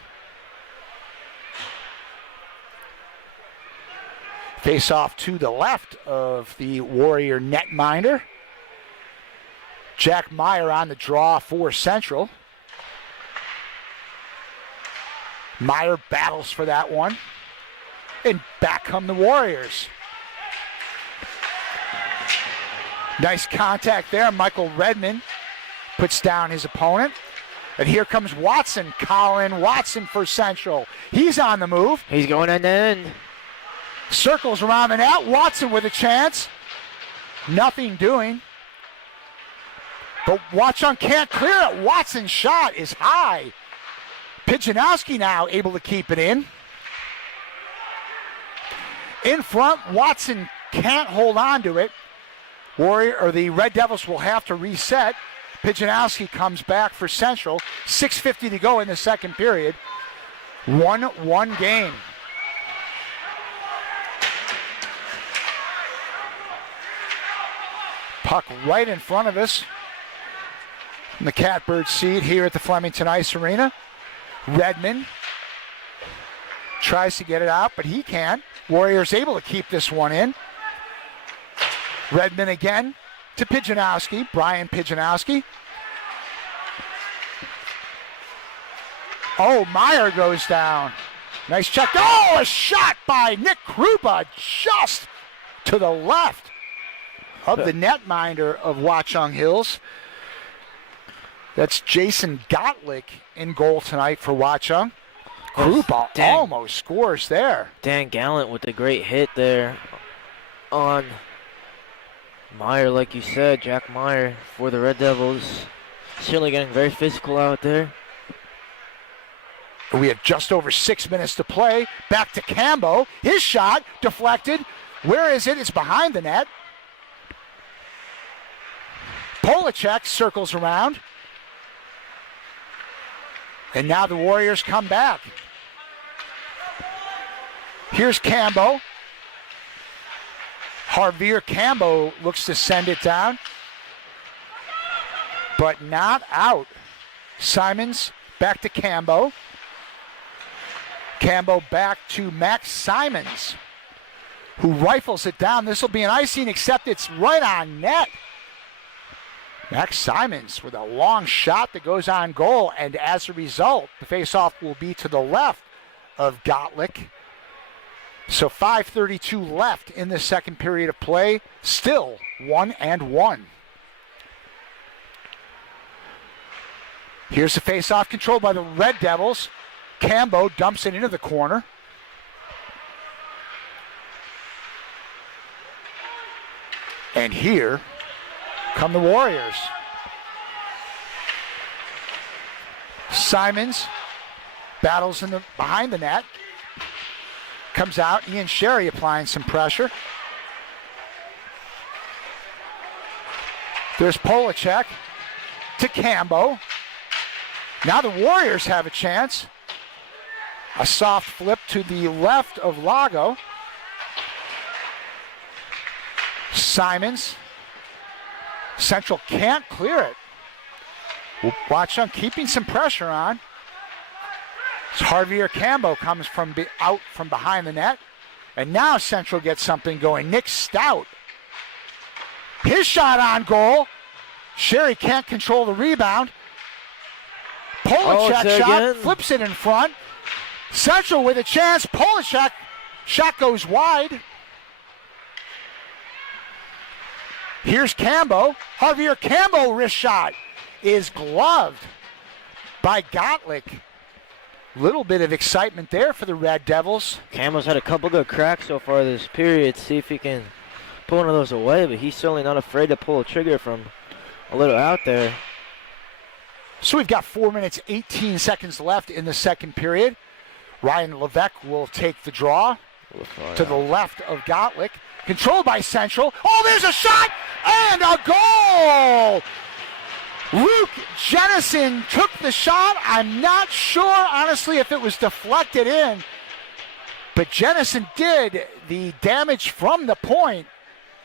Face off to the left of the Warrior netminder. Jack Meyer on the draw for Central. Meyer battles for that one. And back come the Warriors. Nice contact there. Michael Redmond puts down his opponent. And here comes Watson. Colin Watson for Central. He's on the move. He's going end to end. Circles around the net. Watson with a chance. Nothing doing. But Watchung can't clear it. Watson's shot is high. Pijanowski now able to keep it in. In front, Watson can't hold on to it. The Red Devils will have to reset. Pijanowski comes back for Central. 6:50 to go in the second period. 1-1 game. Puck right in front of us in the Catbird seat here at the Flemington Ice Arena. Redmond tries to get it out, but he can't. Warriors able to keep this one in. Redmond again to Pijanowski, Brian Pijanowski. Oh, Meyer goes down. Nice check. Oh, a shot by Nick Krupa just to the left of the netminder of Watchung Hills. That's Jason Gottlick in goal tonight for Watchung. Krupa almost scores there. Dan Gallant with a great hit there on Meyer, like you said, Jack Meyer for the Red Devils. Certainly getting very physical out there. We have just over 6 minutes to play. Back to Cambo. His shot deflected. Where is it? It's behind the net. Polacek circles around. And now the Warriors come back. Here's Cambo. Javier Cambo looks to send it down, but not out. Simons back to Cambo. Cambo back to Max Simons, who rifles it down. This will be an icing, except it's right on net. Max Simons with a long shot that goes on goal, and as a result, the faceoff will be to the left of Gottlieb. So 5:32 left in the second period of play, still 1-1. Here's the faceoff controlled by the Red Devils. Cambo dumps it into the corner. And here come the Warriors. Simons battles behind the net. Comes out, Ian Sherry applying some pressure. There's Polacek to Cambo. Now the Warriors have a chance. A soft flip to the left of Lago. Simons. Central can't clear it. Watchung keeping some pressure on. Javier Cambo comes out from behind the net. And now Central gets something going. Nick Stout. His shot on goal. Sherry can't control the rebound. Polacek shot, again. Flips it in front. Central with a chance. Polacek shot goes wide. Here's Cambo. Javier Cambo wrist shot is gloved by Gottlieb. Little bit of excitement there for the Red Devils. Cambo's had a couple good cracks so far this period. See if he can pull one of those away, but he's certainly not afraid to pull a trigger from a little out there. So we've got 4 minutes, 18 seconds left in the second period. Ryan Levesque will take the draw to the left of Gottlieb. Controlled by Central. Oh, there's a shot and a goal! Luke Jennison took the shot. I'm not sure, honestly, if it was deflected in. But Jennison did the damage from the point.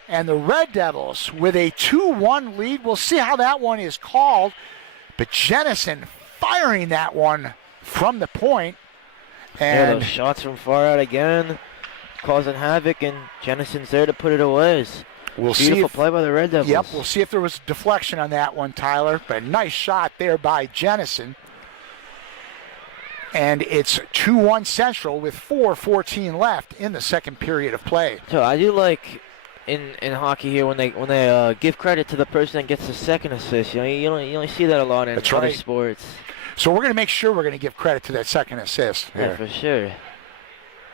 And the Red Devils with a 2-1 lead. We'll see how that one is called. But Jennison firing that one from the point. And those shots from far out again, causing havoc, and Jennison's there to put it away. Beautiful play by the Red Devils. Yep, we'll see if there was a deflection on that one, Tyler. But a nice shot there by Jennison. And it's 2-1 Central with 4:14 left in the second period of play. So I do like in hockey here when they give credit to the person that gets the second assist. You don't see that a lot in other sports. So we're going to make sure we're going to give credit to that second assist. Yeah, for sure.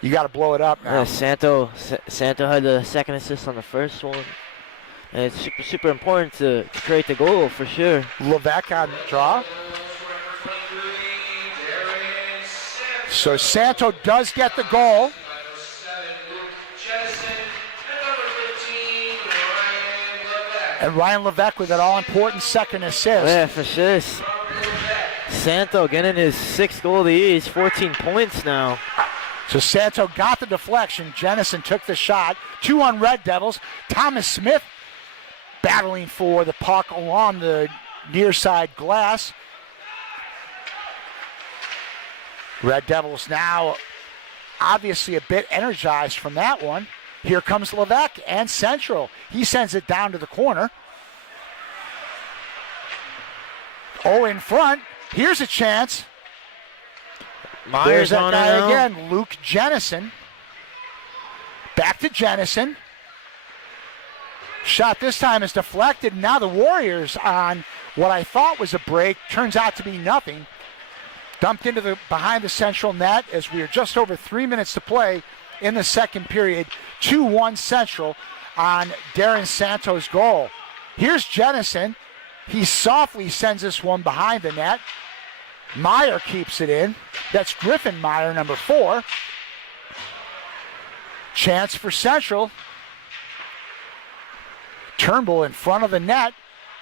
You got to blow it up now. Yeah, Santo had the second assist on the first one. And it's super, super important to create the goal for sure. Levesque on the draw. So Santo does get the goal. And Ryan Levesque with that all-important second assist. Yeah, for sure. Santo getting his 6th goal of the year. He's 14 points now. So Santo got the deflection. Jennison took the shot. 2 on Red Devils. Thomas Smith battling for the puck along the near side glass. Red Devils now obviously a bit energized from that one. Here comes Levesque and Central. He sends it down to the corner. Oh, in front. Here's a chance. Myers There's that on guy it again, Luke Jennison. Back to Jennison. Shot this time is deflected. Now the Warriors on what I thought was a break. Turns out to be nothing. Dumped into behind the Central net as we are just over 3 minutes to play in the second period. 2-1 Central on Darren Santos' goal. Here's Jennison. He softly sends this one behind the net. Meyer keeps it in. That's Griffin Meyer, number 4. Chance for Central. Turnbull in front of the net.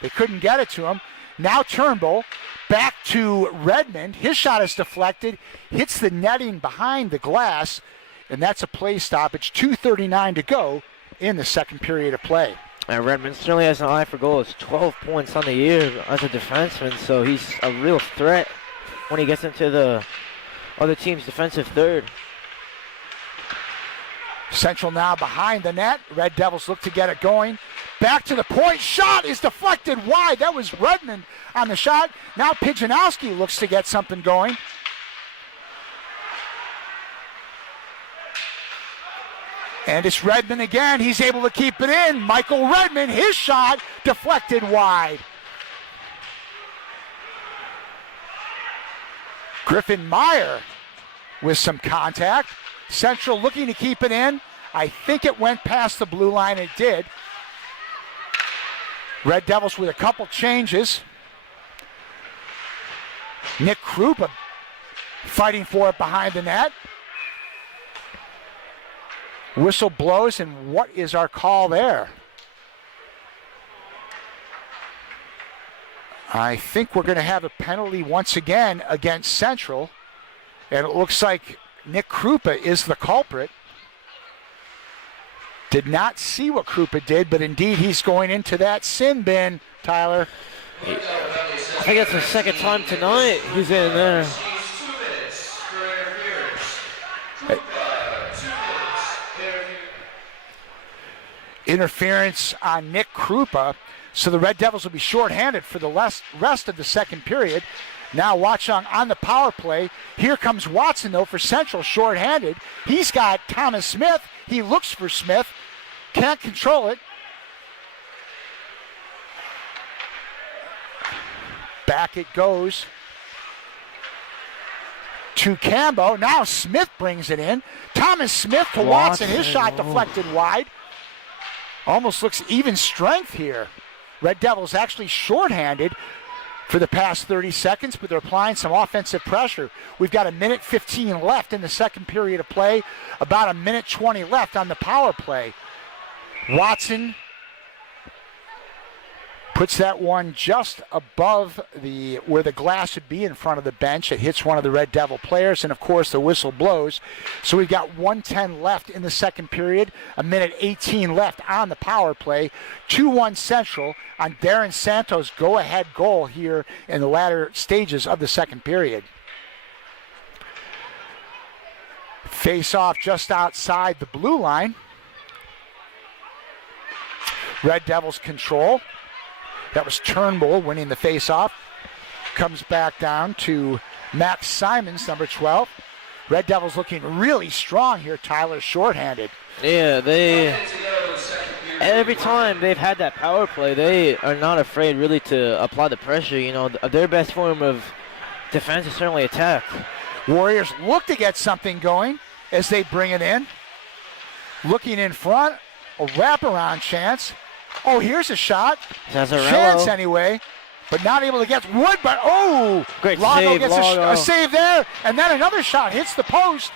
They couldn't get it to him. Now Turnbull back to Redmond. His shot is deflected. Hits the netting behind the glass. And that's a play stoppage. 2:39 to go in the second period of play. And Redmond certainly has an eye for goals. 12 points on the year as a defenseman, so he's a real threat when he gets into the other team's defensive third. Central now behind the net. Red Devils look to get it going. Back to the point. Shot is deflected wide. That was Redmond on the shot. Now Pijanowski looks to get something going. And it's Redmond again. He's able to keep it in. Michael Redmond, his shot deflected wide. Griffin Meyer with some contact. Central looking to keep it in. I think it went past the blue line. It did. Red Devils with a couple changes. Nick Krupa fighting for it behind the net. Whistle blows, and what is our call there? I think we're going to have a penalty once again against Central, and it looks like Nick Krupa is the culprit. Did not see what Krupa did, but indeed he's going into that sin bin, Tyler. I think it's the second time tonight he's in there. Interference on Nick Krupa, so the Red Devils will be shorthanded for the rest of the second period. Now Watchung on the power play. Here comes Watson, though, for Central, shorthanded. He's got Thomas Smith. He looks for Smith. Can't control it. Back it goes to Cambo. Now Smith brings it in. Thomas Smith to Watson. His shot deflected wide. Almost looks even strength here. Red Devils actually shorthanded for the past 30 seconds, but they're applying some offensive pressure. We've got 1:15 left in the second period of play, about 1:20 left on the power play. Watson puts that one just above where the glass would be in front of the bench. It hits one of the Red Devil players, and of course the whistle blows. So we've got 1:10 left in the second period, 1:18 left on the power play. 2-1 Central on Darren Santos' go-ahead goal here in the latter stages of the second period. Face off just outside the blue line. Red Devils control. That was Turnbull winning the face-off. Comes back down to Max Simons, number 12. Red Devils looking really strong here. Tyler shorthanded. Yeah, every time they've had that power play, they are not afraid really to apply the pressure. You know, their best form of defense is certainly attack. Warriors look to get something going as they bring it in. Looking in front, a wraparound chance. Oh, here's a shot. Chance anyway, but not able to get Wood. But great Lago save, gets a save there, and then another shot hits the post.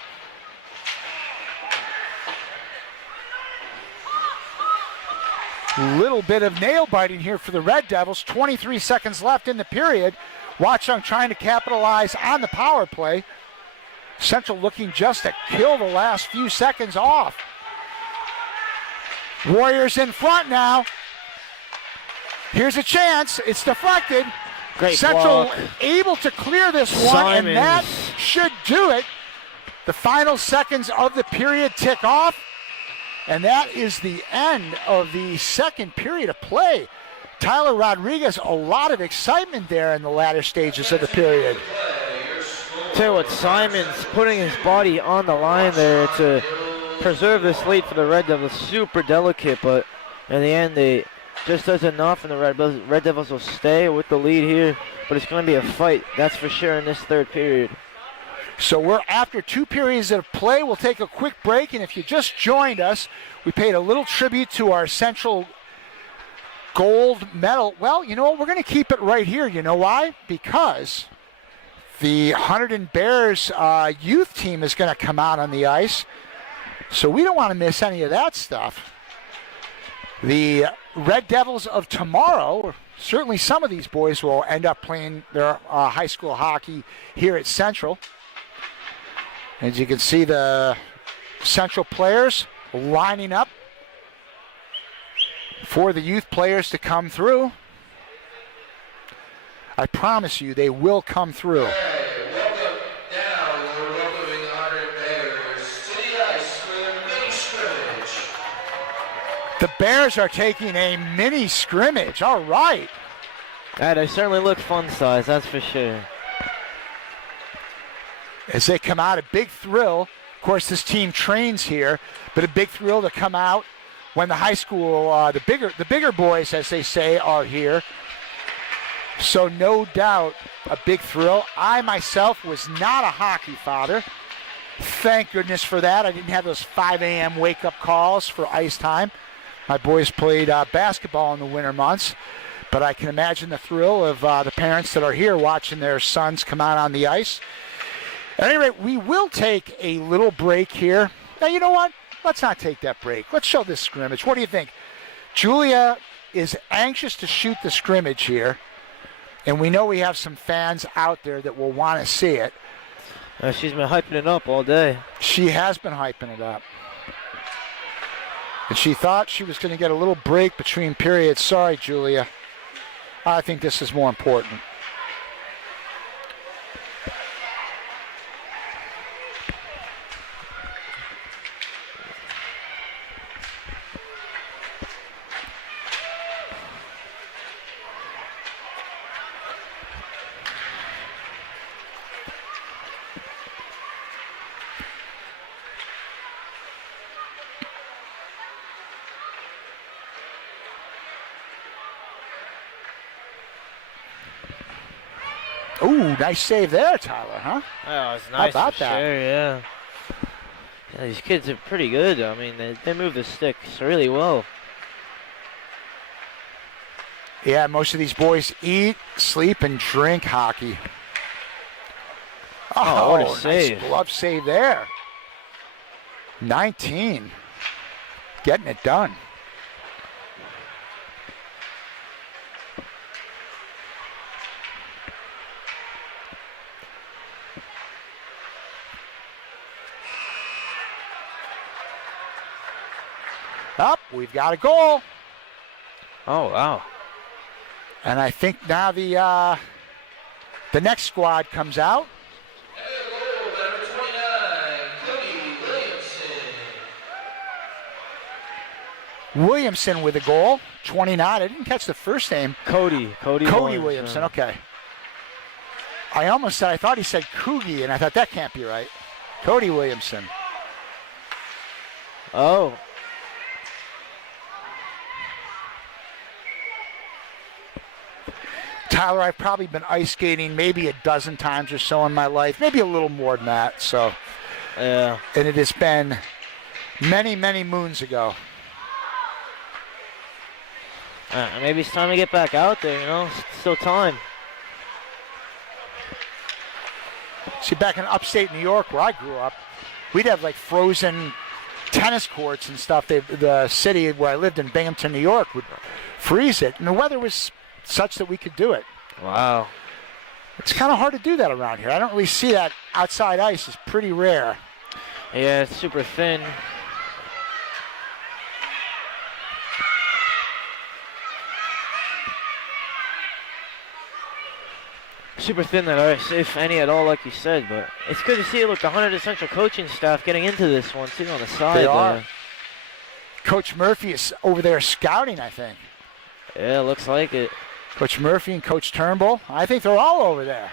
Little bit of nail biting here for the Red Devils. 23 seconds left in the period. Watchung trying to capitalize on the power play. Central looking just to kill the last few seconds off. Warriors in front now. Here's a chance. It's deflected. Great Central block. able to clear this one, and that should do it. The final seconds of the period tick off, and that is the end of the second period of play. Tyler Rodriguez, a lot of excitement there in the latter stages of the period. Tell you what, Simons putting his body on the line there to preserve this lead for the Red Devils. Super delicate, but in the end they just does enough, and the Red Devils will stay with the lead here. But it's going to be a fight, that's for sure, in this third period. So we're after 2 periods of play. We'll take a quick break, and if you just joined us, we paid a little tribute to our Central gold medal. Well, you know what? We're going to keep it right here. You know why? Because the Hunterdon Bears youth team is going to come out on the ice. So we don't want to miss any of that stuff. The Red Devils of tomorrow, certainly some of these boys will end up playing their high school hockey here at Central. As you can see, the Central players lining up for the youth players to come through. I promise you they will come through. The Bears are taking a mini scrimmage. All right. They certainly look fun size, that's for sure. As they come out, a big thrill. Of course, this team trains here, but a big thrill to come out when the high school, the bigger boys, as they say, are here. So no doubt a big thrill. I myself was not a hockey father. Thank goodness for that. I didn't have those 5 a.m. wake-up calls for ice time. My boys played basketball in the winter months, but I can imagine the thrill of the parents that are here watching their sons come out on the ice. At any rate, we will take a little break here. Now, you know what? Let's not take that break. Let's show this scrimmage. What do you think? Julia is anxious to shoot the scrimmage here, and we know we have some fans out there that will want to see it. She's been hyping it up all day. She has been hyping it up. And she thought she was going to get a little break between periods. Sorry, Julia. I think this is more important. Ooh, nice save there, Tyler, huh? Oh, it's nice. How about that? Sure, yeah. These kids are pretty good. I mean, they move the sticks really well. Yeah, most of these boys eat, sleep, and drink hockey. Oh, what a save. Nice glove save there. 19. Getting it done. Up, we've got a goal. Oh, wow. And I think now the next squad comes out. Williamson with a goal, 29. I didn't catch the first name. Cody Williamson, okay. I almost said, I thought he said Coogie, and I thought that can't be right. Cody Williamson. Oh. Tyler, I've probably been ice skating maybe a dozen times or so in my life, maybe a little more than that. So, yeah. And it has been many, many moons ago. Maybe it's time to get back out there, you know? Still time. See, back in upstate New York where I grew up, we'd have like frozen tennis courts and stuff. The city where I lived in Binghamton, New York, would freeze it, and the weather was such that we could do it. Wow. It's kind of hard to do that around here. I don't really see that. Outside ice is pretty rare. Yeah, it's super thin. Super thin that ice, if any at all, like you said, but it's good to see, look, the Hunterdon Central coaching staff getting into this one, sitting on the side. They are. Coach Murphy is over there scouting, I think. Yeah, looks like it. Coach Murphy and Coach Turnbull, I think they're all over there.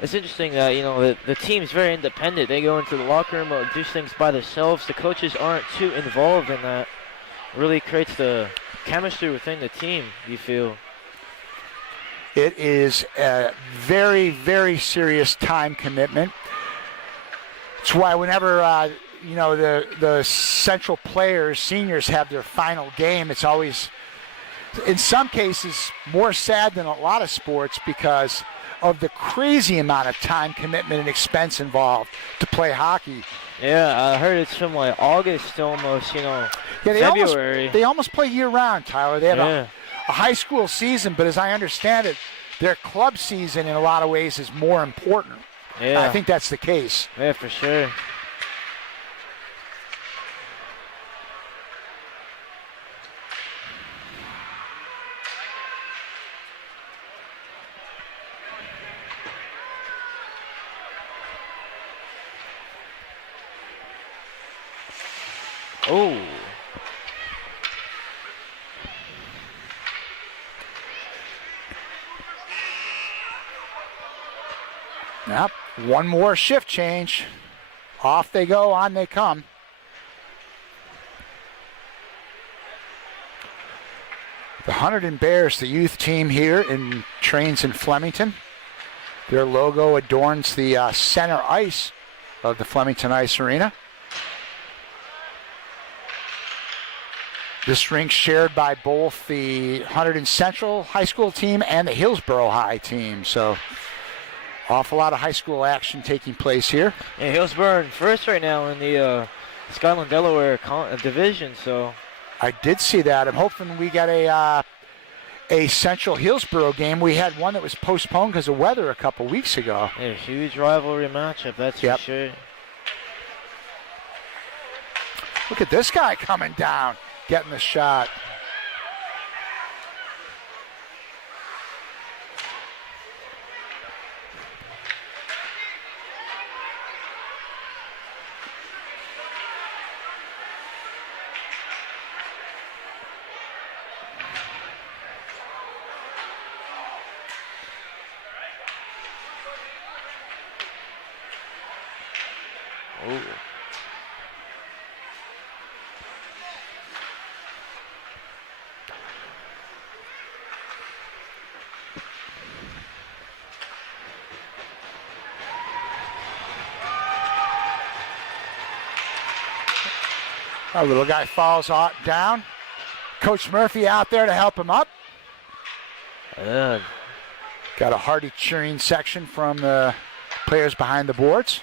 It's interesting that, you know, the team's very independent. They go into the locker room or do things by themselves. The coaches aren't too involved in that. It really creates the chemistry within the team, you feel. It is a very, very serious time commitment. It's why whenever, you know, the central players, seniors, have their final game, it's always, in some cases, more sad than a lot of sports because of the crazy amount of time commitment and expense involved to play hockey. Yeah, I heard it's from like August to almost, you know, yeah, February. They almost play year-round, Tyler. They have a high school season, but as I understand it, their club season in a lot of ways is more important. Yeah. I think that's the case. Yeah, for sure. Oh. Yep, one more shift change. Off they go, on they come. The Hunterdon Bears, the youth team here, trains in Flemington. Their logo adorns the center ice of the Flemington Ice Arena. This rink shared by both the Hunterdon Central High School team and the Hillsborough High team. So, awful lot of high school action taking place here. Yeah, Hillsborough in first right now in the Scotland Delaware division. So, I did see that. I'm hoping we get a Central Hillsborough game. We had one that was postponed because of weather a couple weeks ago. A huge rivalry matchup, that's for sure. Look at this guy coming down, getting the shot. Ooh. Our little guy falls down. Coach Murphy out there to help him up. Got a hearty cheering section from the players behind the boards.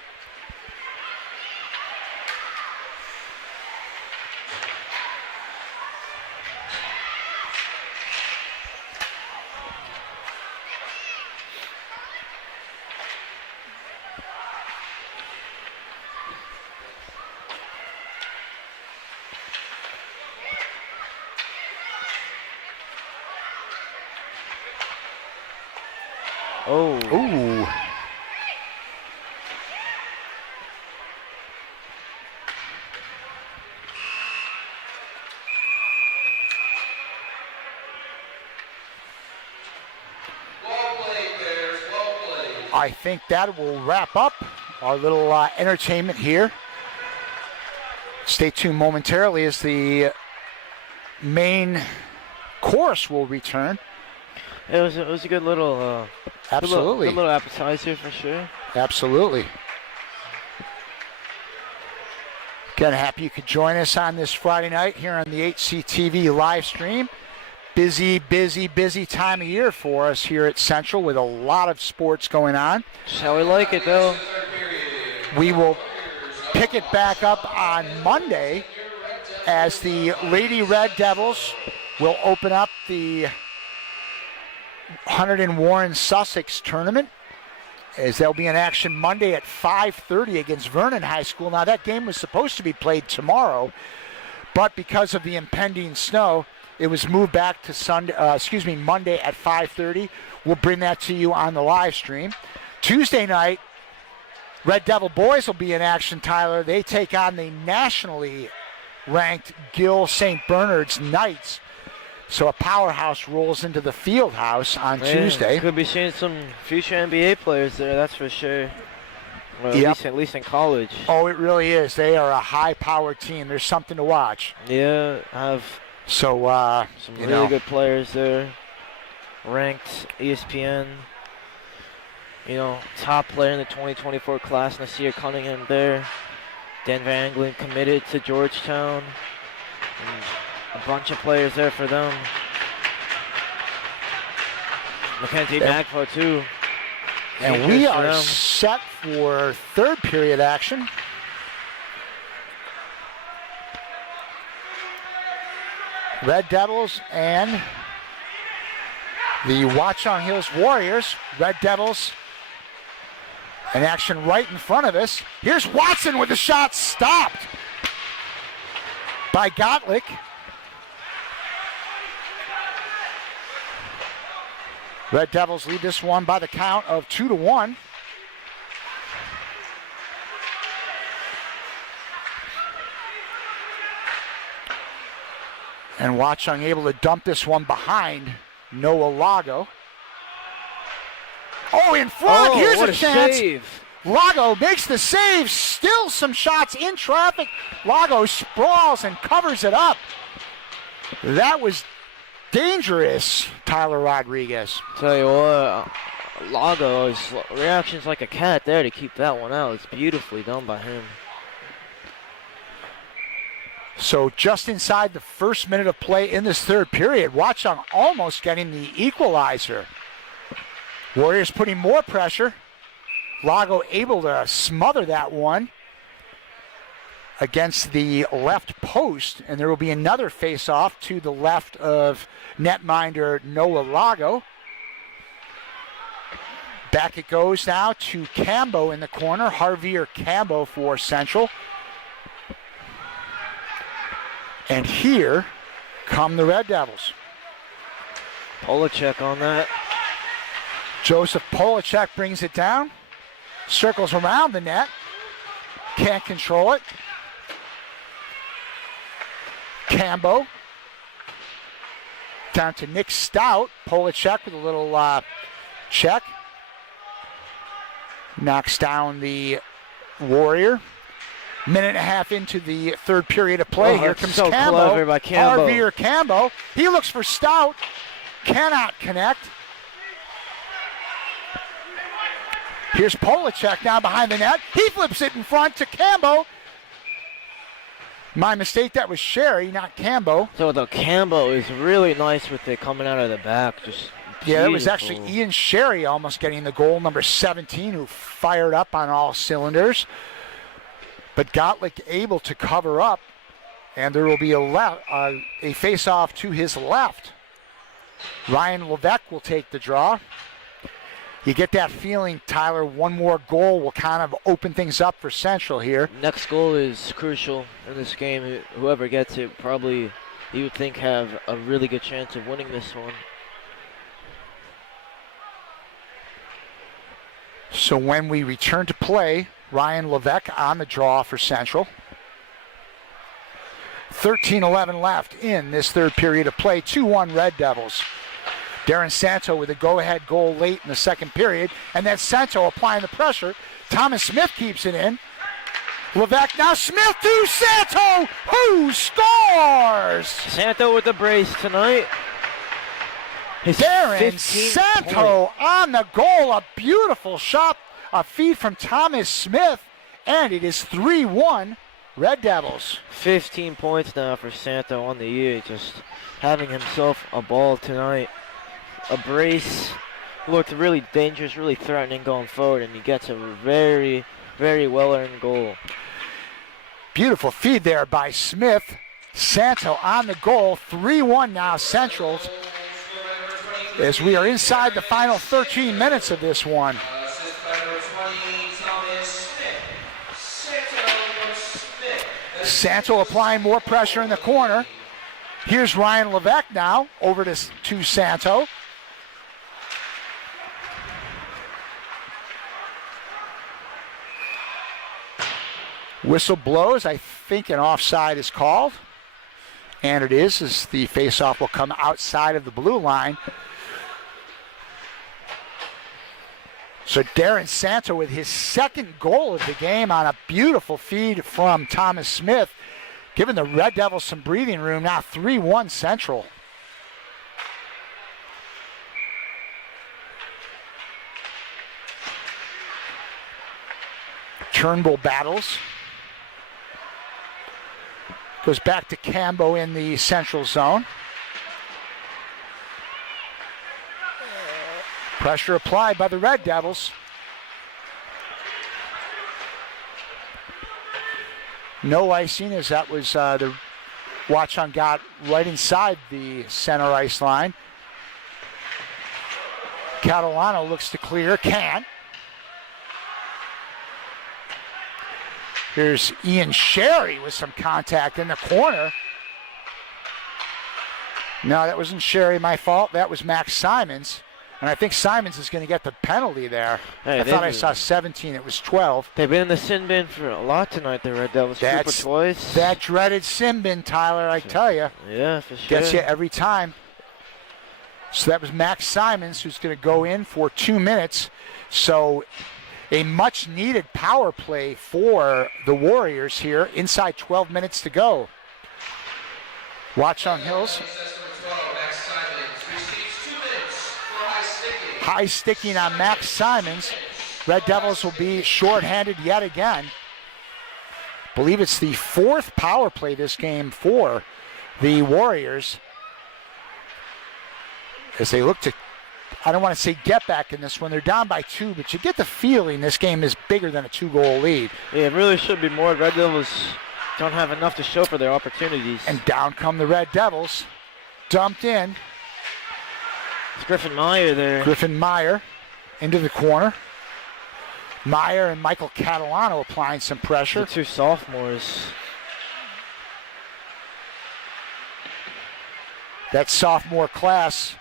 Oh. Ooh. I think that will wrap up our little entertainment here. Stay tuned momentarily as the main course will return. It was a good little Absolutely. Good little appetizer for sure. Absolutely. Again, happy you could join us on this Friday night here on the HCTV live stream. Busy, busy, busy time of year for us here at Central with a lot of sports going on. That's how we like it, though. We will pick it back up on Monday as the Lady Red Devils will open up the Hunterdon Warren Sussex tournament, as they'll be in action Monday at 5:30 against Vernon High School. Now that game was supposed to be played tomorrow, but because of the impending snow, it was moved back to Monday at 5:30. We'll bring that to you on the live stream. Tuesday night, Red Devil boys will be in action, Tyler. They take on the nationally ranked Gill St. Bernard's Knights. So a powerhouse rolls into the field house on Tuesday. Could be seeing some future NBA players there, that's for sure. Well, at least in college. Oh, it really is. They are a high-powered team. There's something to watch. Yeah, have some really good players there. Ranked ESPN. Top player in the 2024 class, Nasir Cunningham there. Denver Anglin committed to Georgetown. And a bunch of players there for them. Mackenzie Magpie too. And we are set for third period action. Red Devils and the Watchung Hills Warriors. Red Devils in action right in front of us. Here's Watson with the shot stopped by Gottlieb. Red Devils lead this one by the count of 2-1. And Watchung able to dump this one behind Noah Lago. Oh, in front. Here's what a chance. Save. Lago makes the save. Still some shots in traffic. Lago sprawls and covers it up. That was dangerous, Tyler Rodriguez. Tell you what, Lago's reaction's like a cat there to keep that one out. It's beautifully done by him. So just inside the first minute of play in this third period, Watchung almost getting the equalizer. Warriors putting more pressure. Lago able to smother that one against the left post, and there will be another face-off to the left of netminder Noah Lago. Back it goes now to Cambo in the corner. Harvey or Cambo for Central. And here come the Red Devils. Polacek on that. Joseph Polacek brings it down. Circles around the net. Can't control it. Cambo. Down to Nick Stout. Polacek with a little check. Knocks down the Warrior. Minute and a half into the third period of play. Here comes so Cambo. clever by Cambo. Harvey or Cambo. He looks for Stout. Cannot connect. Here's Polacek now behind the net. He flips it in front to Cambo. My mistake, that was Sherry, not Cambo. So the Cambo is really nice with it coming out of the back. Just yeah, that was beautiful. actually Ian Sherry almost getting the goal, number 17, who fired up on all cylinders. But Gottlieb able to cover up, and there will be a face-off to his left. Ryan Levesque will take the draw. You get that feeling, Tyler, one more goal will kind of open things up for Central here. Next goal is crucial in this game. Whoever gets it probably, you would think, have a really good chance of winning this one. So when we return to play, Ryan Levesque on the draw for Central. 13-11 left in this third period of play. 2-1 Red Devils. Darren Santo with a go-ahead goal late in the second period. And then Santo applying the pressure. Thomas Smith keeps it in. Levesque now. Smith to Santo, who scores! Santo with the brace tonight. His Darren 15th Santo point. on the goal. A beautiful shot. A feed from Thomas Smith. And it is 3-1 Red Devils. 15 points now for Santo on the year. Just having himself a ball tonight. A brace. Looked really dangerous, really threatening going forward, and he gets a very, very well-earned goal. Beautiful feed there by Smith. Santo on the goal. 3-1 now Centrals, as we are inside the final 13 minutes of this one. Santo applying more pressure in the corner. Here's Ryan Levesque now over to Santo. Whistle blows. I think an offside is called. And it is, as the faceoff will come outside of the blue line. So Darren Santo with his second goal of the game on a beautiful feed from Thomas Smith, giving the Red Devils some breathing room. Now 3-1 Central. Turnbull battles. Goes back to Cambo in the central zone. Pressure applied by the Red Devils. No icing, as that was the Watchung got right inside the center ice line. Catalano looks to clear, can't. Here's Ian Sherry with some contact in the corner. No, that wasn't Sherry, my fault. That was Max Simons. And I think Simons is going to get the penalty there. Hey, I thought I saw 17. It was 12. They've been in the sin bin for a lot tonight, the Red Devils. Cooper twice. That dreaded sin bin, Tyler, I tell you. Yeah, for sure. Gets you every time. So that was Max Simons, who's going to go in for 2 minutes. So a much-needed power play for the Warriors here. Inside 12 minutes to go. Watchung Hills. High sticking on Max Simons. Red Devils will be shorthanded yet again. Believe it's the 4th power play this game for the Warriors. As they look to, I don't want to say get back in this one. They're down by 2, but you get the feeling this game is bigger than a 2-goal lead. Yeah, it really should be more. Red Devils don't have enough to show for their opportunities. And down come the Red Devils. Dumped in. It's Griffin Meyer there. Griffin Meyer into the corner. Meyer and Michael Catalano applying some pressure. The 2 sophomores. That sophomore class,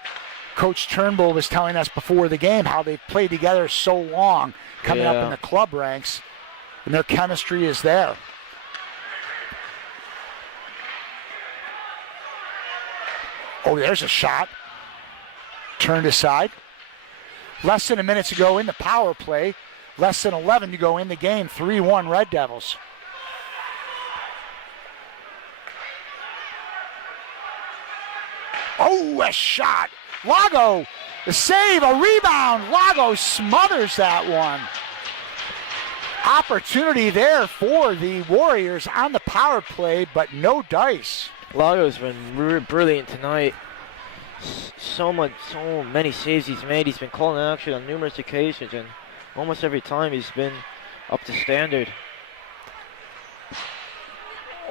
Coach Turnbull was telling us before the game how they've played together so long, coming up in the club ranks, and their chemistry is there. Oh, there's a shot. Turned aside. Less than a minute to go in the power play. Less than 11 to go in the game. 3-1 Red Devils. Oh, a shot. Lago, the save, a rebound. Lago smothers that one. Opportunity there for the Warriors on the power play, but no dice. Lago's been brilliant tonight. So many saves he's made. He's been calling action on numerous occasions, and almost every time he's been up to standard.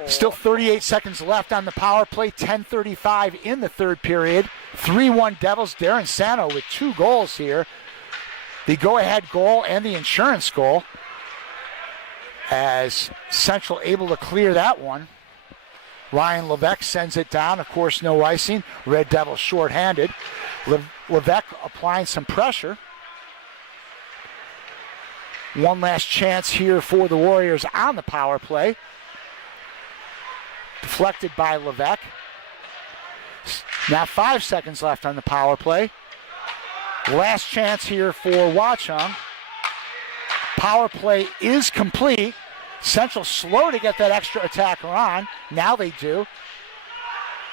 Still 38 seconds left on the power play. 10:35 in the third period. 3-1 Devils. Darren Sano with 2 goals here. The go-ahead goal and the insurance goal. As Central able to clear that one. Ryan Levesque sends it down. Of course, no icing. Red Devils shorthanded. Levesque applying some pressure. One last chance here for the Warriors on the power play. Deflected by Levesque. Now 5 seconds left on the power play. Last chance here for Watchung. Power play is complete. Central slow to get that extra attacker on. Now they do.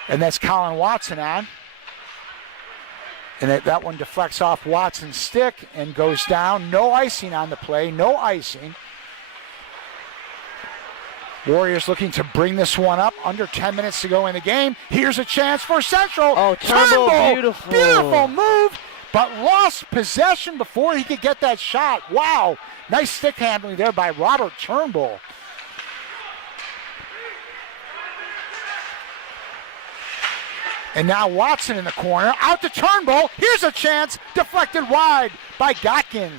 And that's Colin Watson on. And that one deflects off Watson's stick and goes down. No icing on the play. No icing. Warriors looking to bring this one up. Under 10 minutes to go in the game. Here's a chance for Central. Oh, Turnbull, beautiful. Beautiful move, but lost possession before he could get that shot. Wow. Nice stick handling there by Robert Turnbull. And now Watson in the corner. Out to Turnbull. Here's a chance. Deflected wide by Gotkin.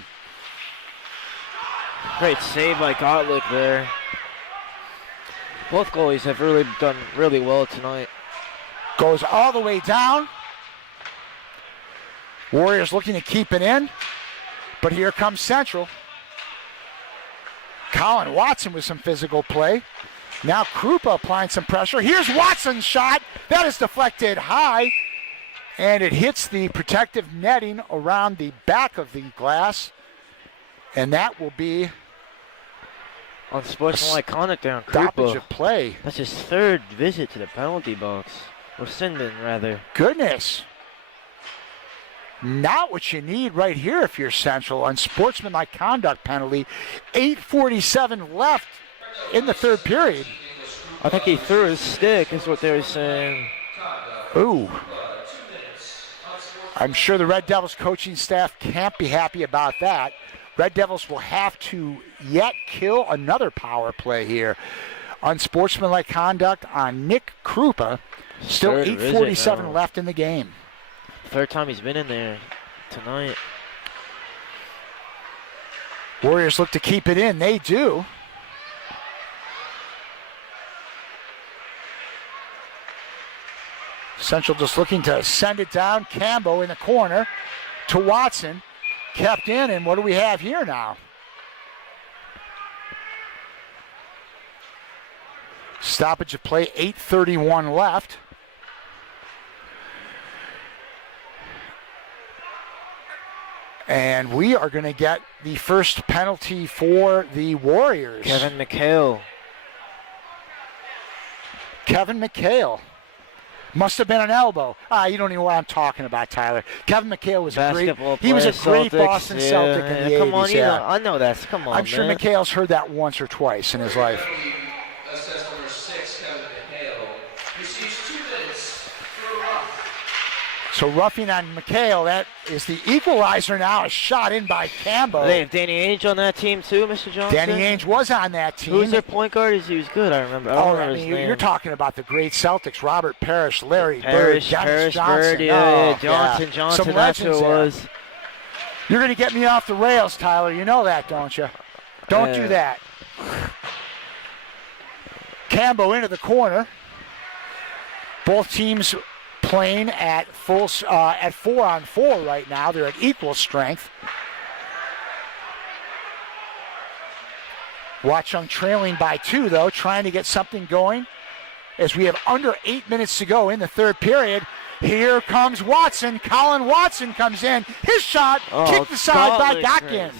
Great save by Gottlieb there. Both goalies have really done really well tonight. Goes all the way down. Warriors looking to keep it in. But here comes Central. Colin Watson with some physical play. Now Krupa applying some pressure. Here's Watson's shot. That is deflected high. And it hits the protective netting around the back of the glass. And that will be unsportsmanlike conduct down stoppage of play. That's his 3rd visit to the penalty box. Or Sinden, rather. Goodness. Not what you need right here if you're Central. Unsportsmanlike conduct penalty. 8:47 left in the third period. I think he threw his stick, is what they were saying. Ooh. I'm sure the Red Devils coaching staff can't be happy about that. Red Devils will have to yet kill another power play here. Unsportsmanlike conduct on Nick Krupa. Still 8:47 left in the game. 3rd time he's been in there tonight. Warriors look to keep it in. They do. Central just looking to send it down. Cambo in the corner. to Watson. Kept in, and what do we have here now? Stoppage of play, 8:31 left. And we are going to get the first penalty for the Warriors. Kevin McHale. Must have been an elbow. You don't even know what I'm talking about, Tyler. Kevin McHale was a great Celtics, Boston Celtic in the 80s. Come on, I know that. Come on, I'm sure McHale's heard that once or twice in his life. Assessed number 6, Kevin McHale, receives 2 minutes for a rough. So roughing on McHale, that is the equalizer now, a shot in by Cambo. They have Danny Ainge on that team too, Mr. Johnson? Danny Ainge was on that team. Who was their point guard? He was good, I remember. I don't remember his name. You're talking about the great Celtics, Robert Parrish, Larry Bird, Dennis Johnson. Johnson, that's who it was. You're going to get me off the rails, Tyler. You know that, don't you? Don't do that. Cambo into the corner. Both teams playing at full at 4-on-4 right now. They're at equal strength. Watchung trailing by 2, though, trying to get something going as we have under 8 minutes to go in the third period. Here comes Watson. Colin Watson comes in. His shot kicked aside by Gotkin.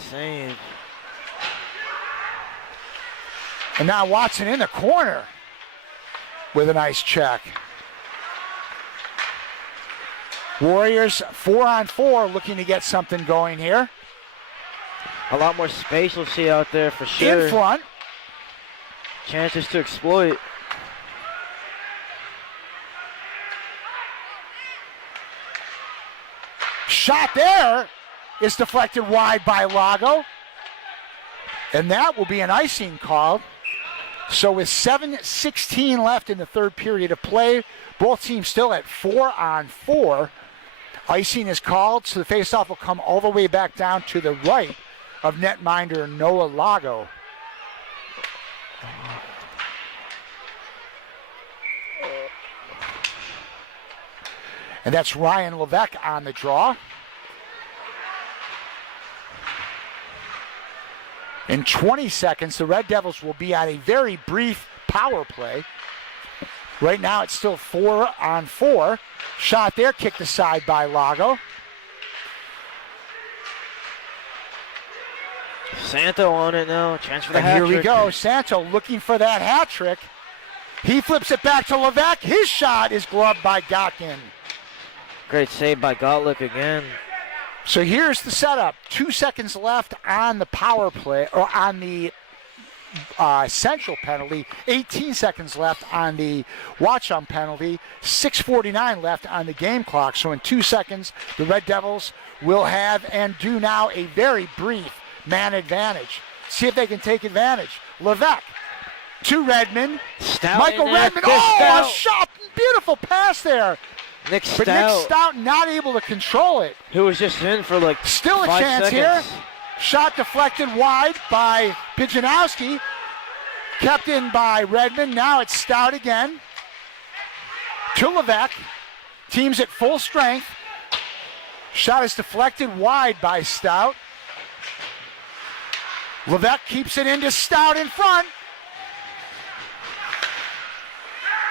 And now Watson in the corner with a nice check. Warriors 4-on-4 looking to get something going here. A lot more space we'll see out there for sure. In front. Chances to exploit. Shot there is deflected wide by Lago. And that will be an icing call. So with 7:16 left in the third period of play, both teams still at 4-on-4. Icing is called, so the faceoff will come all the way back down to the right of netminder Noah Lago. And that's Ryan Levesque on the draw. In 20 seconds, the Red Devils will be on a very brief power play. Right now, it's still 4-on-4. Shot there, kicked aside by Lago. Santo on it now. Chance for the hat trick. Here we go. Santo looking for that hat trick. He flips it back to Levesque. His shot is gloved by Gotkin. Great save by Gottlieb again. So here's the setup. 2 seconds left on the power play, or on the Central penalty. 18 seconds left on the Watchung penalty. 6:49 left on the game clock. So in 2 seconds, the Red Devils will have and do now a very brief man advantage. See if they can take advantage. Levesque to Redmond. Stout Michael Redmond. A shot. Beautiful pass there. Nick But Nick Stout not able to control it. Who was just in for like Still a 5 chance seconds. here. Shot deflected wide by Pijanowski. Kept in by Redmond. Now it's Stout again. To Levesque. Team's at full strength. Shot is deflected wide by Stout. Levesque keeps it into Stout in front.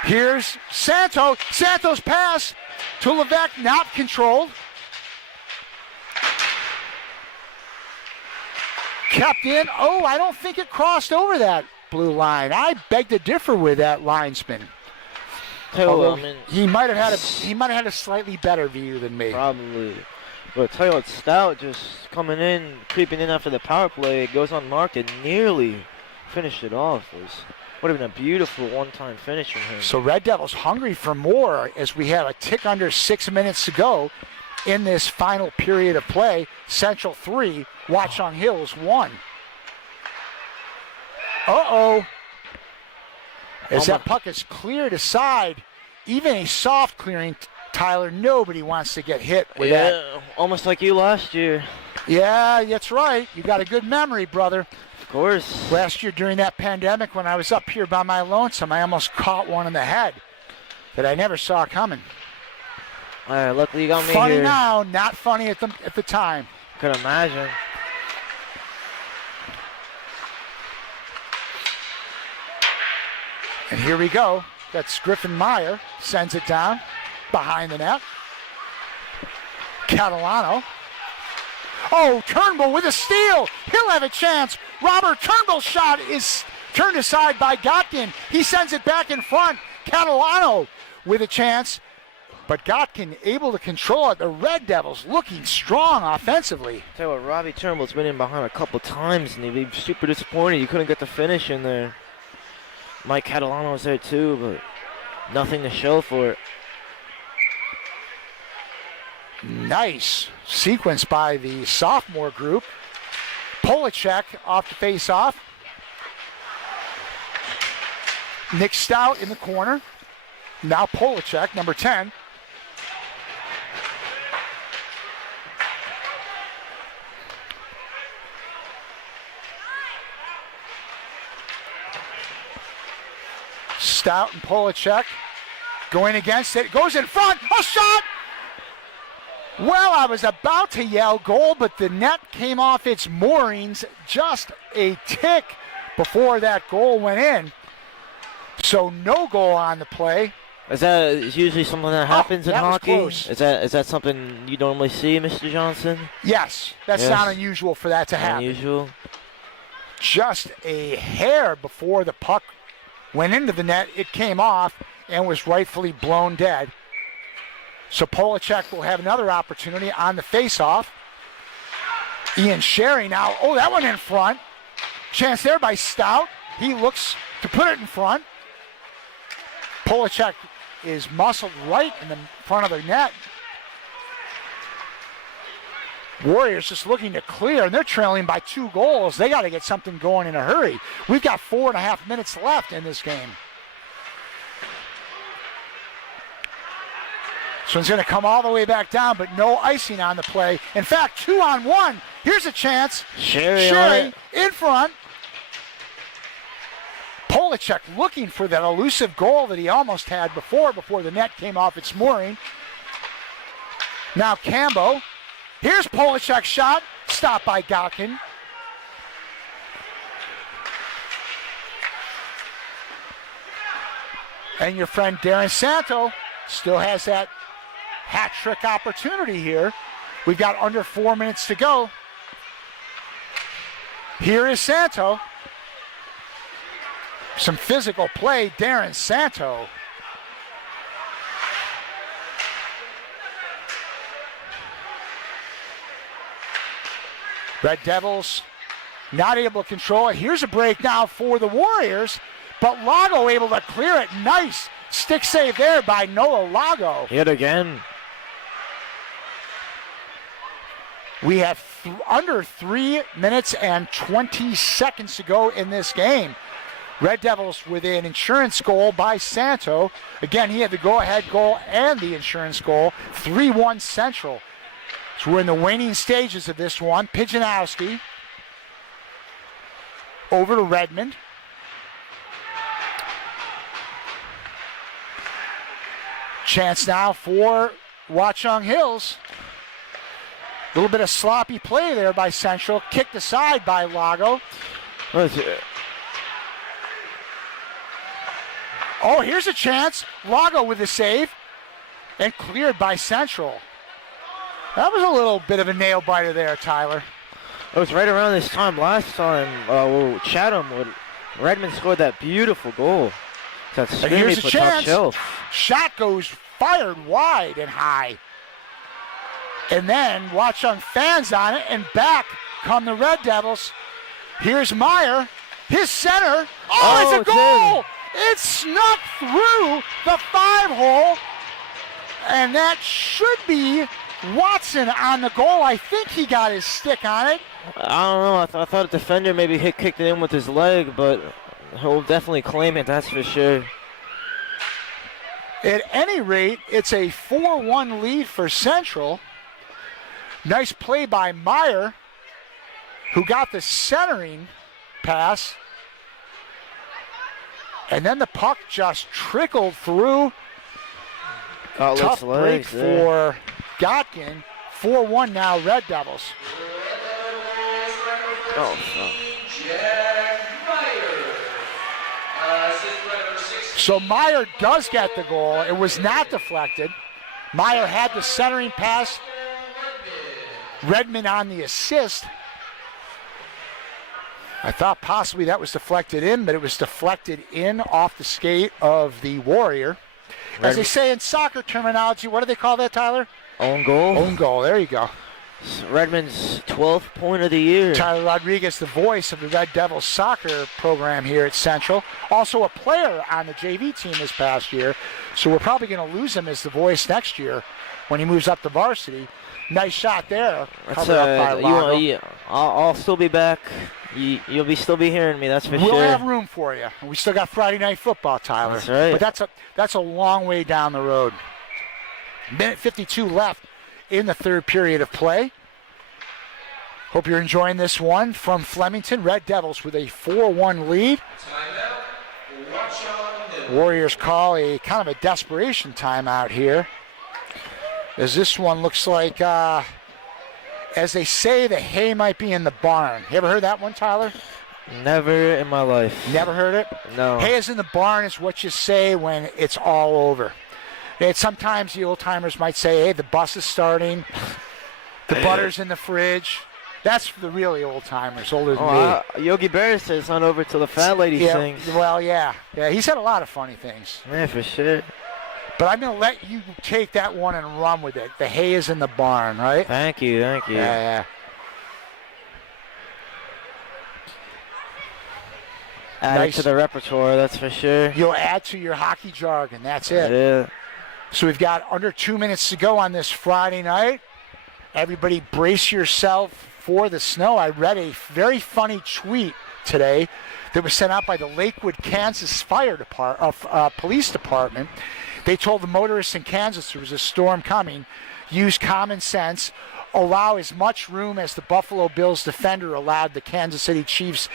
Here's Santo. Santo's pass to Levesque, not controlled. Kept in. I don't think it crossed over that blue line. I beg to differ with that linesman. He might have had a slightly better view than me. Probably. But tell you what, Stout just coming in, creeping in after the power play, goes unmarked and nearly finished it off. Would have been a beautiful one-time finish from him. So Red Devils hungry for more as we have a tick under 6 minutes to go in this final period of play. Central 3, Watchung Hills 1. As that puck is cleared aside, even a soft clearing, Tyler, nobody wants to get hit with that. Almost like you last year. Yeah, that's right. You got a good memory, brother. Of course. Last year during that pandemic when I was up here by my lonesome, I almost caught one in the head that I never saw coming. All right, luckily you got me Funny here. now, not funny at the time. Could imagine. And here we go. That's Griffin Meyer. Sends it down behind the net. Catalano. Oh, Turnbull with a steal. He'll have a chance. Robert Turnbull's shot is turned aside by Gotkin. He sends it back in front. Catalano with a chance. But Gotkin able to control it. The Red Devils looking strong offensively. Tell you what, Robbie Turnbull's been in behind a couple times, and he'd be super disappointed. You couldn't get the finish in there. Mike Catalano was there too, but nothing to show for it. Nice sequence by the sophomore group. Polacek off the face-off. Nick Stout in the corner. Now Polacek, number 10. Stout and Polacek going against it. Goes in front. A shot! Well, I was about to yell goal, but the net came off its moorings just a tick before that goal went in. So no goal on the play. Is that usually something that happens in that was hockey? close. Is that something you normally see, Mr. Johnson? Yes, that's Yes. not unusual for that to happen. Unusual. Just a hair before the puck went into the net, it came off and was rightfully blown dead. So Polacek will have another opportunity on the face-off. Ian Sherry now. Oh, that one in front. Chance there by Stout. He looks to put it in front. Polacek is muscled right in the front of the net. Warriors just looking to clear, and they're trailing by 2 goals. They got to get something going in a hurry. We've got 4.5 minutes left in this game. So it's going to come all the way back down, but no icing on the play. In fact, 2-on-1. Here's a chance. Sherry in front. Polacek looking for that elusive goal that he almost had before the net came off its mooring. Now Cambo. Here's Polacek's shot. Stopped by Gotkin. And your friend Darren Santo still has that hat trick opportunity here. We've got under 4 minutes to go. Here is Santo. Some physical play, Darren Santo. Red Devils not able to control it. Here's a break now for the Warriors, but Lago able to clear it. Nice stick save there by Noah Lago. Hit again. We have under 3 minutes and 20 seconds to go in this game. Red Devils with an insurance goal by Santo. Again, he had the go-ahead goal and the insurance goal. 3-1 Central. So we're in the waning stages of this one. Pijanowski over to Redmond. Chance now for Watchung Hills. A little bit of sloppy play there by Central. Kicked aside by Lago. Oh, here's a chance. Lago with the save. And cleared by Central. That was a little bit of a nail biter there, Tyler. It was right around this time last time. Chatham, Redmond scored that beautiful goal. That's And here's a top chance. shelf. Shot goes fired wide and high. And then Watchung fans on it, and back come the Red Devils. Here's Meyer. His center. Oh, it's a goal! It snuck through the 5-hole. And that should be Watson on the goal. I think he got his stick on it. I don't know. I thought a defender maybe kicked it in with his leg, but he'll definitely claim it, that's for sure. At any rate, it's a 4-1 lead for Central. Nice play by Meyer, who got the centering pass. And then the puck just trickled through. Tough break for Godkin. 4-1 now, Red Devils. Oh, fuck. So Meyer does get the goal. It was not deflected. Meyer had the centering pass. Redmond on the assist. I thought possibly that was deflected in, but it was deflected in off the skate of the Warrior. As they say in soccer terminology, what do they call that, Tyler? Own goal. Own goal, there you go. Redmond's 12th point of the year. Tyler Rodriguez, the voice of the Red Devils soccer program here at Central. Also a player on the JV team this past year, so we're probably going to lose him as the voice next year when he moves up to varsity. Nice shot there. Covered up by Lago. I'll still be back. You'll still be hearing me, that's for sure. We'll have room for you. We still got Friday Night Football, Tyler. That's right. But that's a long way down the road. Minute 52 left in the third period of play. Hope you're enjoying this one from Flemington. Red Devils with a 4-1 lead. Warriors call a kind of a desperation timeout here, as this one looks like, as they say, the hay might be in the barn. You ever heard that one, Tyler? Never in my life. Never heard it? No. Hay is in the barn is what you say when it's all over. And sometimes the old-timers might say, hey, the bus is starting, the butter's in the fridge. That's for the really old-timers, older than me. Yogi Berra says it's not over till the fat lady sings. Well, yeah. Yeah, he said a lot of funny things. Yeah, for sure. But I'm going to let you take that one and run with it. The hay is in the barn, right? Thank you. Yeah. Add it to the repertoire, that's for sure. You'll add to your hockey jargon, that's it. Yeah. So we've got under 2 minutes to go on this Friday night. Everybody brace yourself for the snow. I read a very funny tweet today that was sent out by the Lakewood, Kansas Police Department. They told the motorists in Kansas there was a storm coming. Use common sense. Allow as much room as the Buffalo Bills defender allowed the Kansas City Chiefs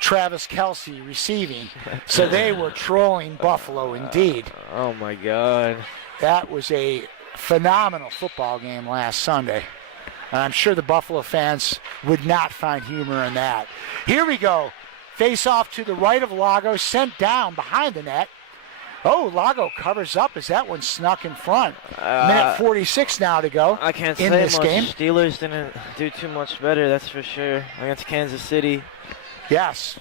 Travis Kelce receiving. So they were trolling Buffalo indeed. Oh my God. That was a phenomenal football game last Sunday. And I'm sure the Buffalo fans would not find humor in that. Here we go. Face off to the right of Lago, sent down behind the net. Oh, Lago covers up as that one snuck in front. Minute 46 now to go. I can't in say this much. game. Steelers didn't do too much better, that's for sure, against Kansas City. Yes.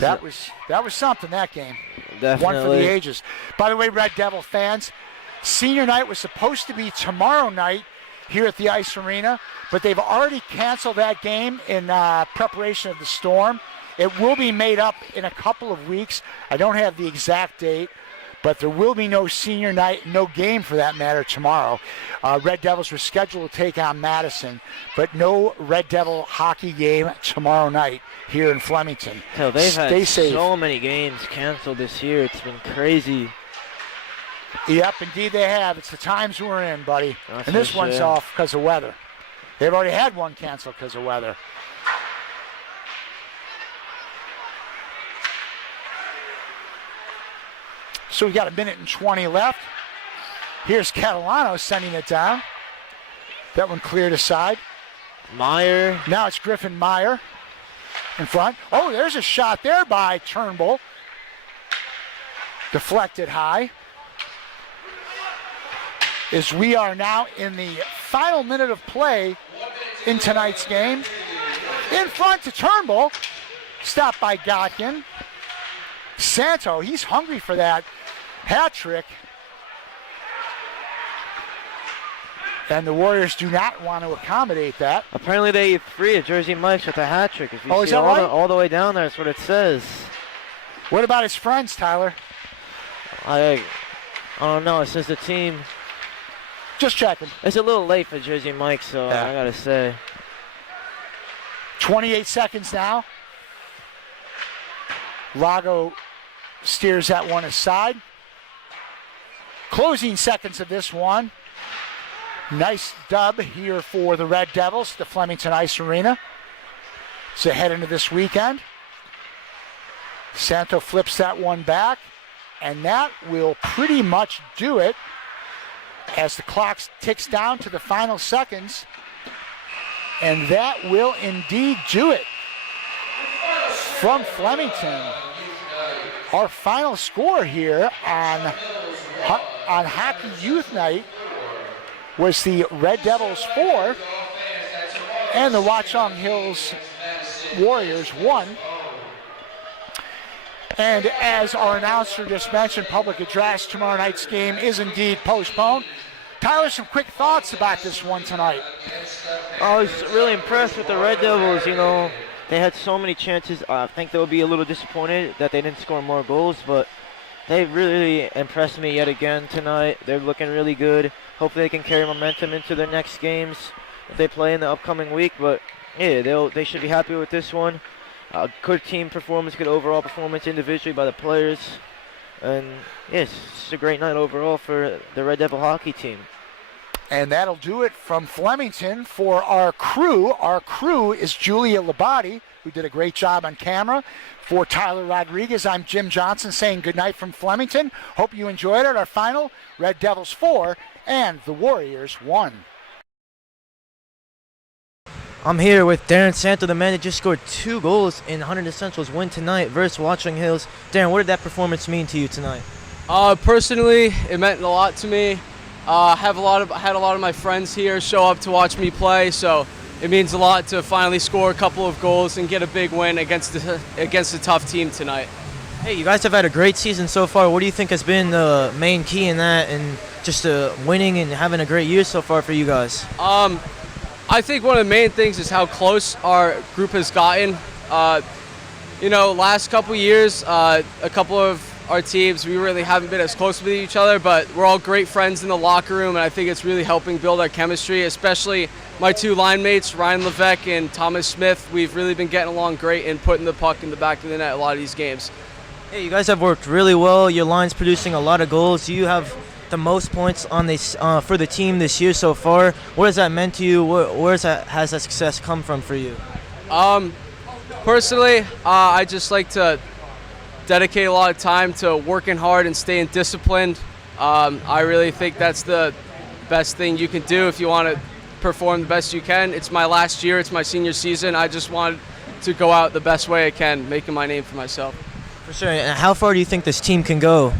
That was something, that game. Definitely. One for the ages. By the way, Red Devil fans, senior night was supposed to be tomorrow night here at the Ice Arena, but they've already canceled that game in preparation of the storm. It will be made up in a couple of weeks. I don't have the exact date, but there will be no senior night, no game for that matter tomorrow. Red Devils were scheduled to take on Madison, but no Red Devil hockey game tomorrow night here in Flemington. Hell, they've Stay had safe. so many games canceled this year. It's been crazy. Yep, indeed they have. It's the times we're in, buddy. That's And this for one's sure. off because of weather. They've already had one canceled because of weather. So we got a minute and 20 left. Here's Catalano sending it down. That one cleared aside. Meyer. Now it's Griffin Meyer in front. Oh, there's a shot there by Turnbull. Deflected high. As we are now in the final minute of play in tonight's game. In front to Turnbull. Stopped by Godkin. Santo, he's hungry for that hat trick. And the Warriors do not want to accommodate that. Apparently they free of Jersey Mike's with a hat trick. If you Oh, see is that all, right? all the way down there, that's what it says. What about his friends, Tyler? I don't know. It says the team. Just checking. It's a little late for Jersey Mike, so Yeah. I gotta say. 28 seconds now. Lago steers that one aside. Closing seconds of this one. Nice dub here for the Red Devils, the Flemington Ice Arena. So head into this weekend. Santo flips that one back, and that will pretty much do it as the clock ticks down to the final seconds. And that will indeed do it from Flemington. Our final score here on Hockey Youth Night was the Red Devils 4 and the Watchung Hills Warriors 1. And as our announcer just mentioned, public address, tomorrow night's game is indeed postponed. Tyler, some quick thoughts about this one tonight. I was really impressed with the Red Devils. You know, they had so many chances. I think they'll be a little disappointed that they didn't score more goals, but they really impressed me yet again tonight. They're looking really good. Hopefully they can carry momentum into their next games that they play in the upcoming week. But yeah, they should be happy with this one. Good team performance, good overall performance individually by the players. And yes, it's a great night overall for the Red Devil hockey team. And that'll do it from Flemington for our crew. Our crew is Julia Labate, who did a great job on camera. For Tyler Rodriguez, I'm Jim Johnson saying goodnight from Flemington. Hope you enjoyed it. Our final, Red Devils 4 and the Warriors 1. I'm here with Darren Santo, the man that just scored 2 goals in Hunterdon Central's win tonight versus Watchung Hills. Darren, what did that performance mean to you tonight? Personally, it meant a lot to me. Had a lot of my friends here show up to watch me play, so it means a lot to finally score a couple of goals and get a big win against a tough team tonight. Hey, you guys have had a great season so far. What do you think has been the main key in that, and just winning and having a great year so far for you guys? I think one of the main things is how close our group has gotten. Last couple years, a couple of our teams, we really haven't been as close with each other, but we're all great friends in the locker room, and I think it's really helping build our chemistry, especially my 2 line mates, Ryan Levesque and Thomas Smith. We've really been getting along great and putting the puck in the back of the net a lot of these games. Hey, you guys have worked really well. Your line's producing a lot of goals. You have the most points on this for the team this year so far. What has that meant to you? Where has that success come from for you? Personally, I just like to dedicate a lot of time to working hard and staying disciplined. I really think that's the best thing you can do if you want to perform the best you can. It's my last year. It's my senior season. I just wanted to go out the best way I can, making my name for myself. For sure. And how far do you think this team can go?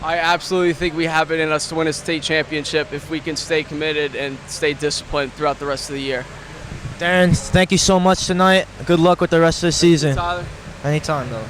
I absolutely think we have it in us to win a state championship if we can stay committed and stay disciplined throughout the rest of the year. Darren, thank you so much tonight. Good luck with the rest of the season. Tyler. Anytime, though.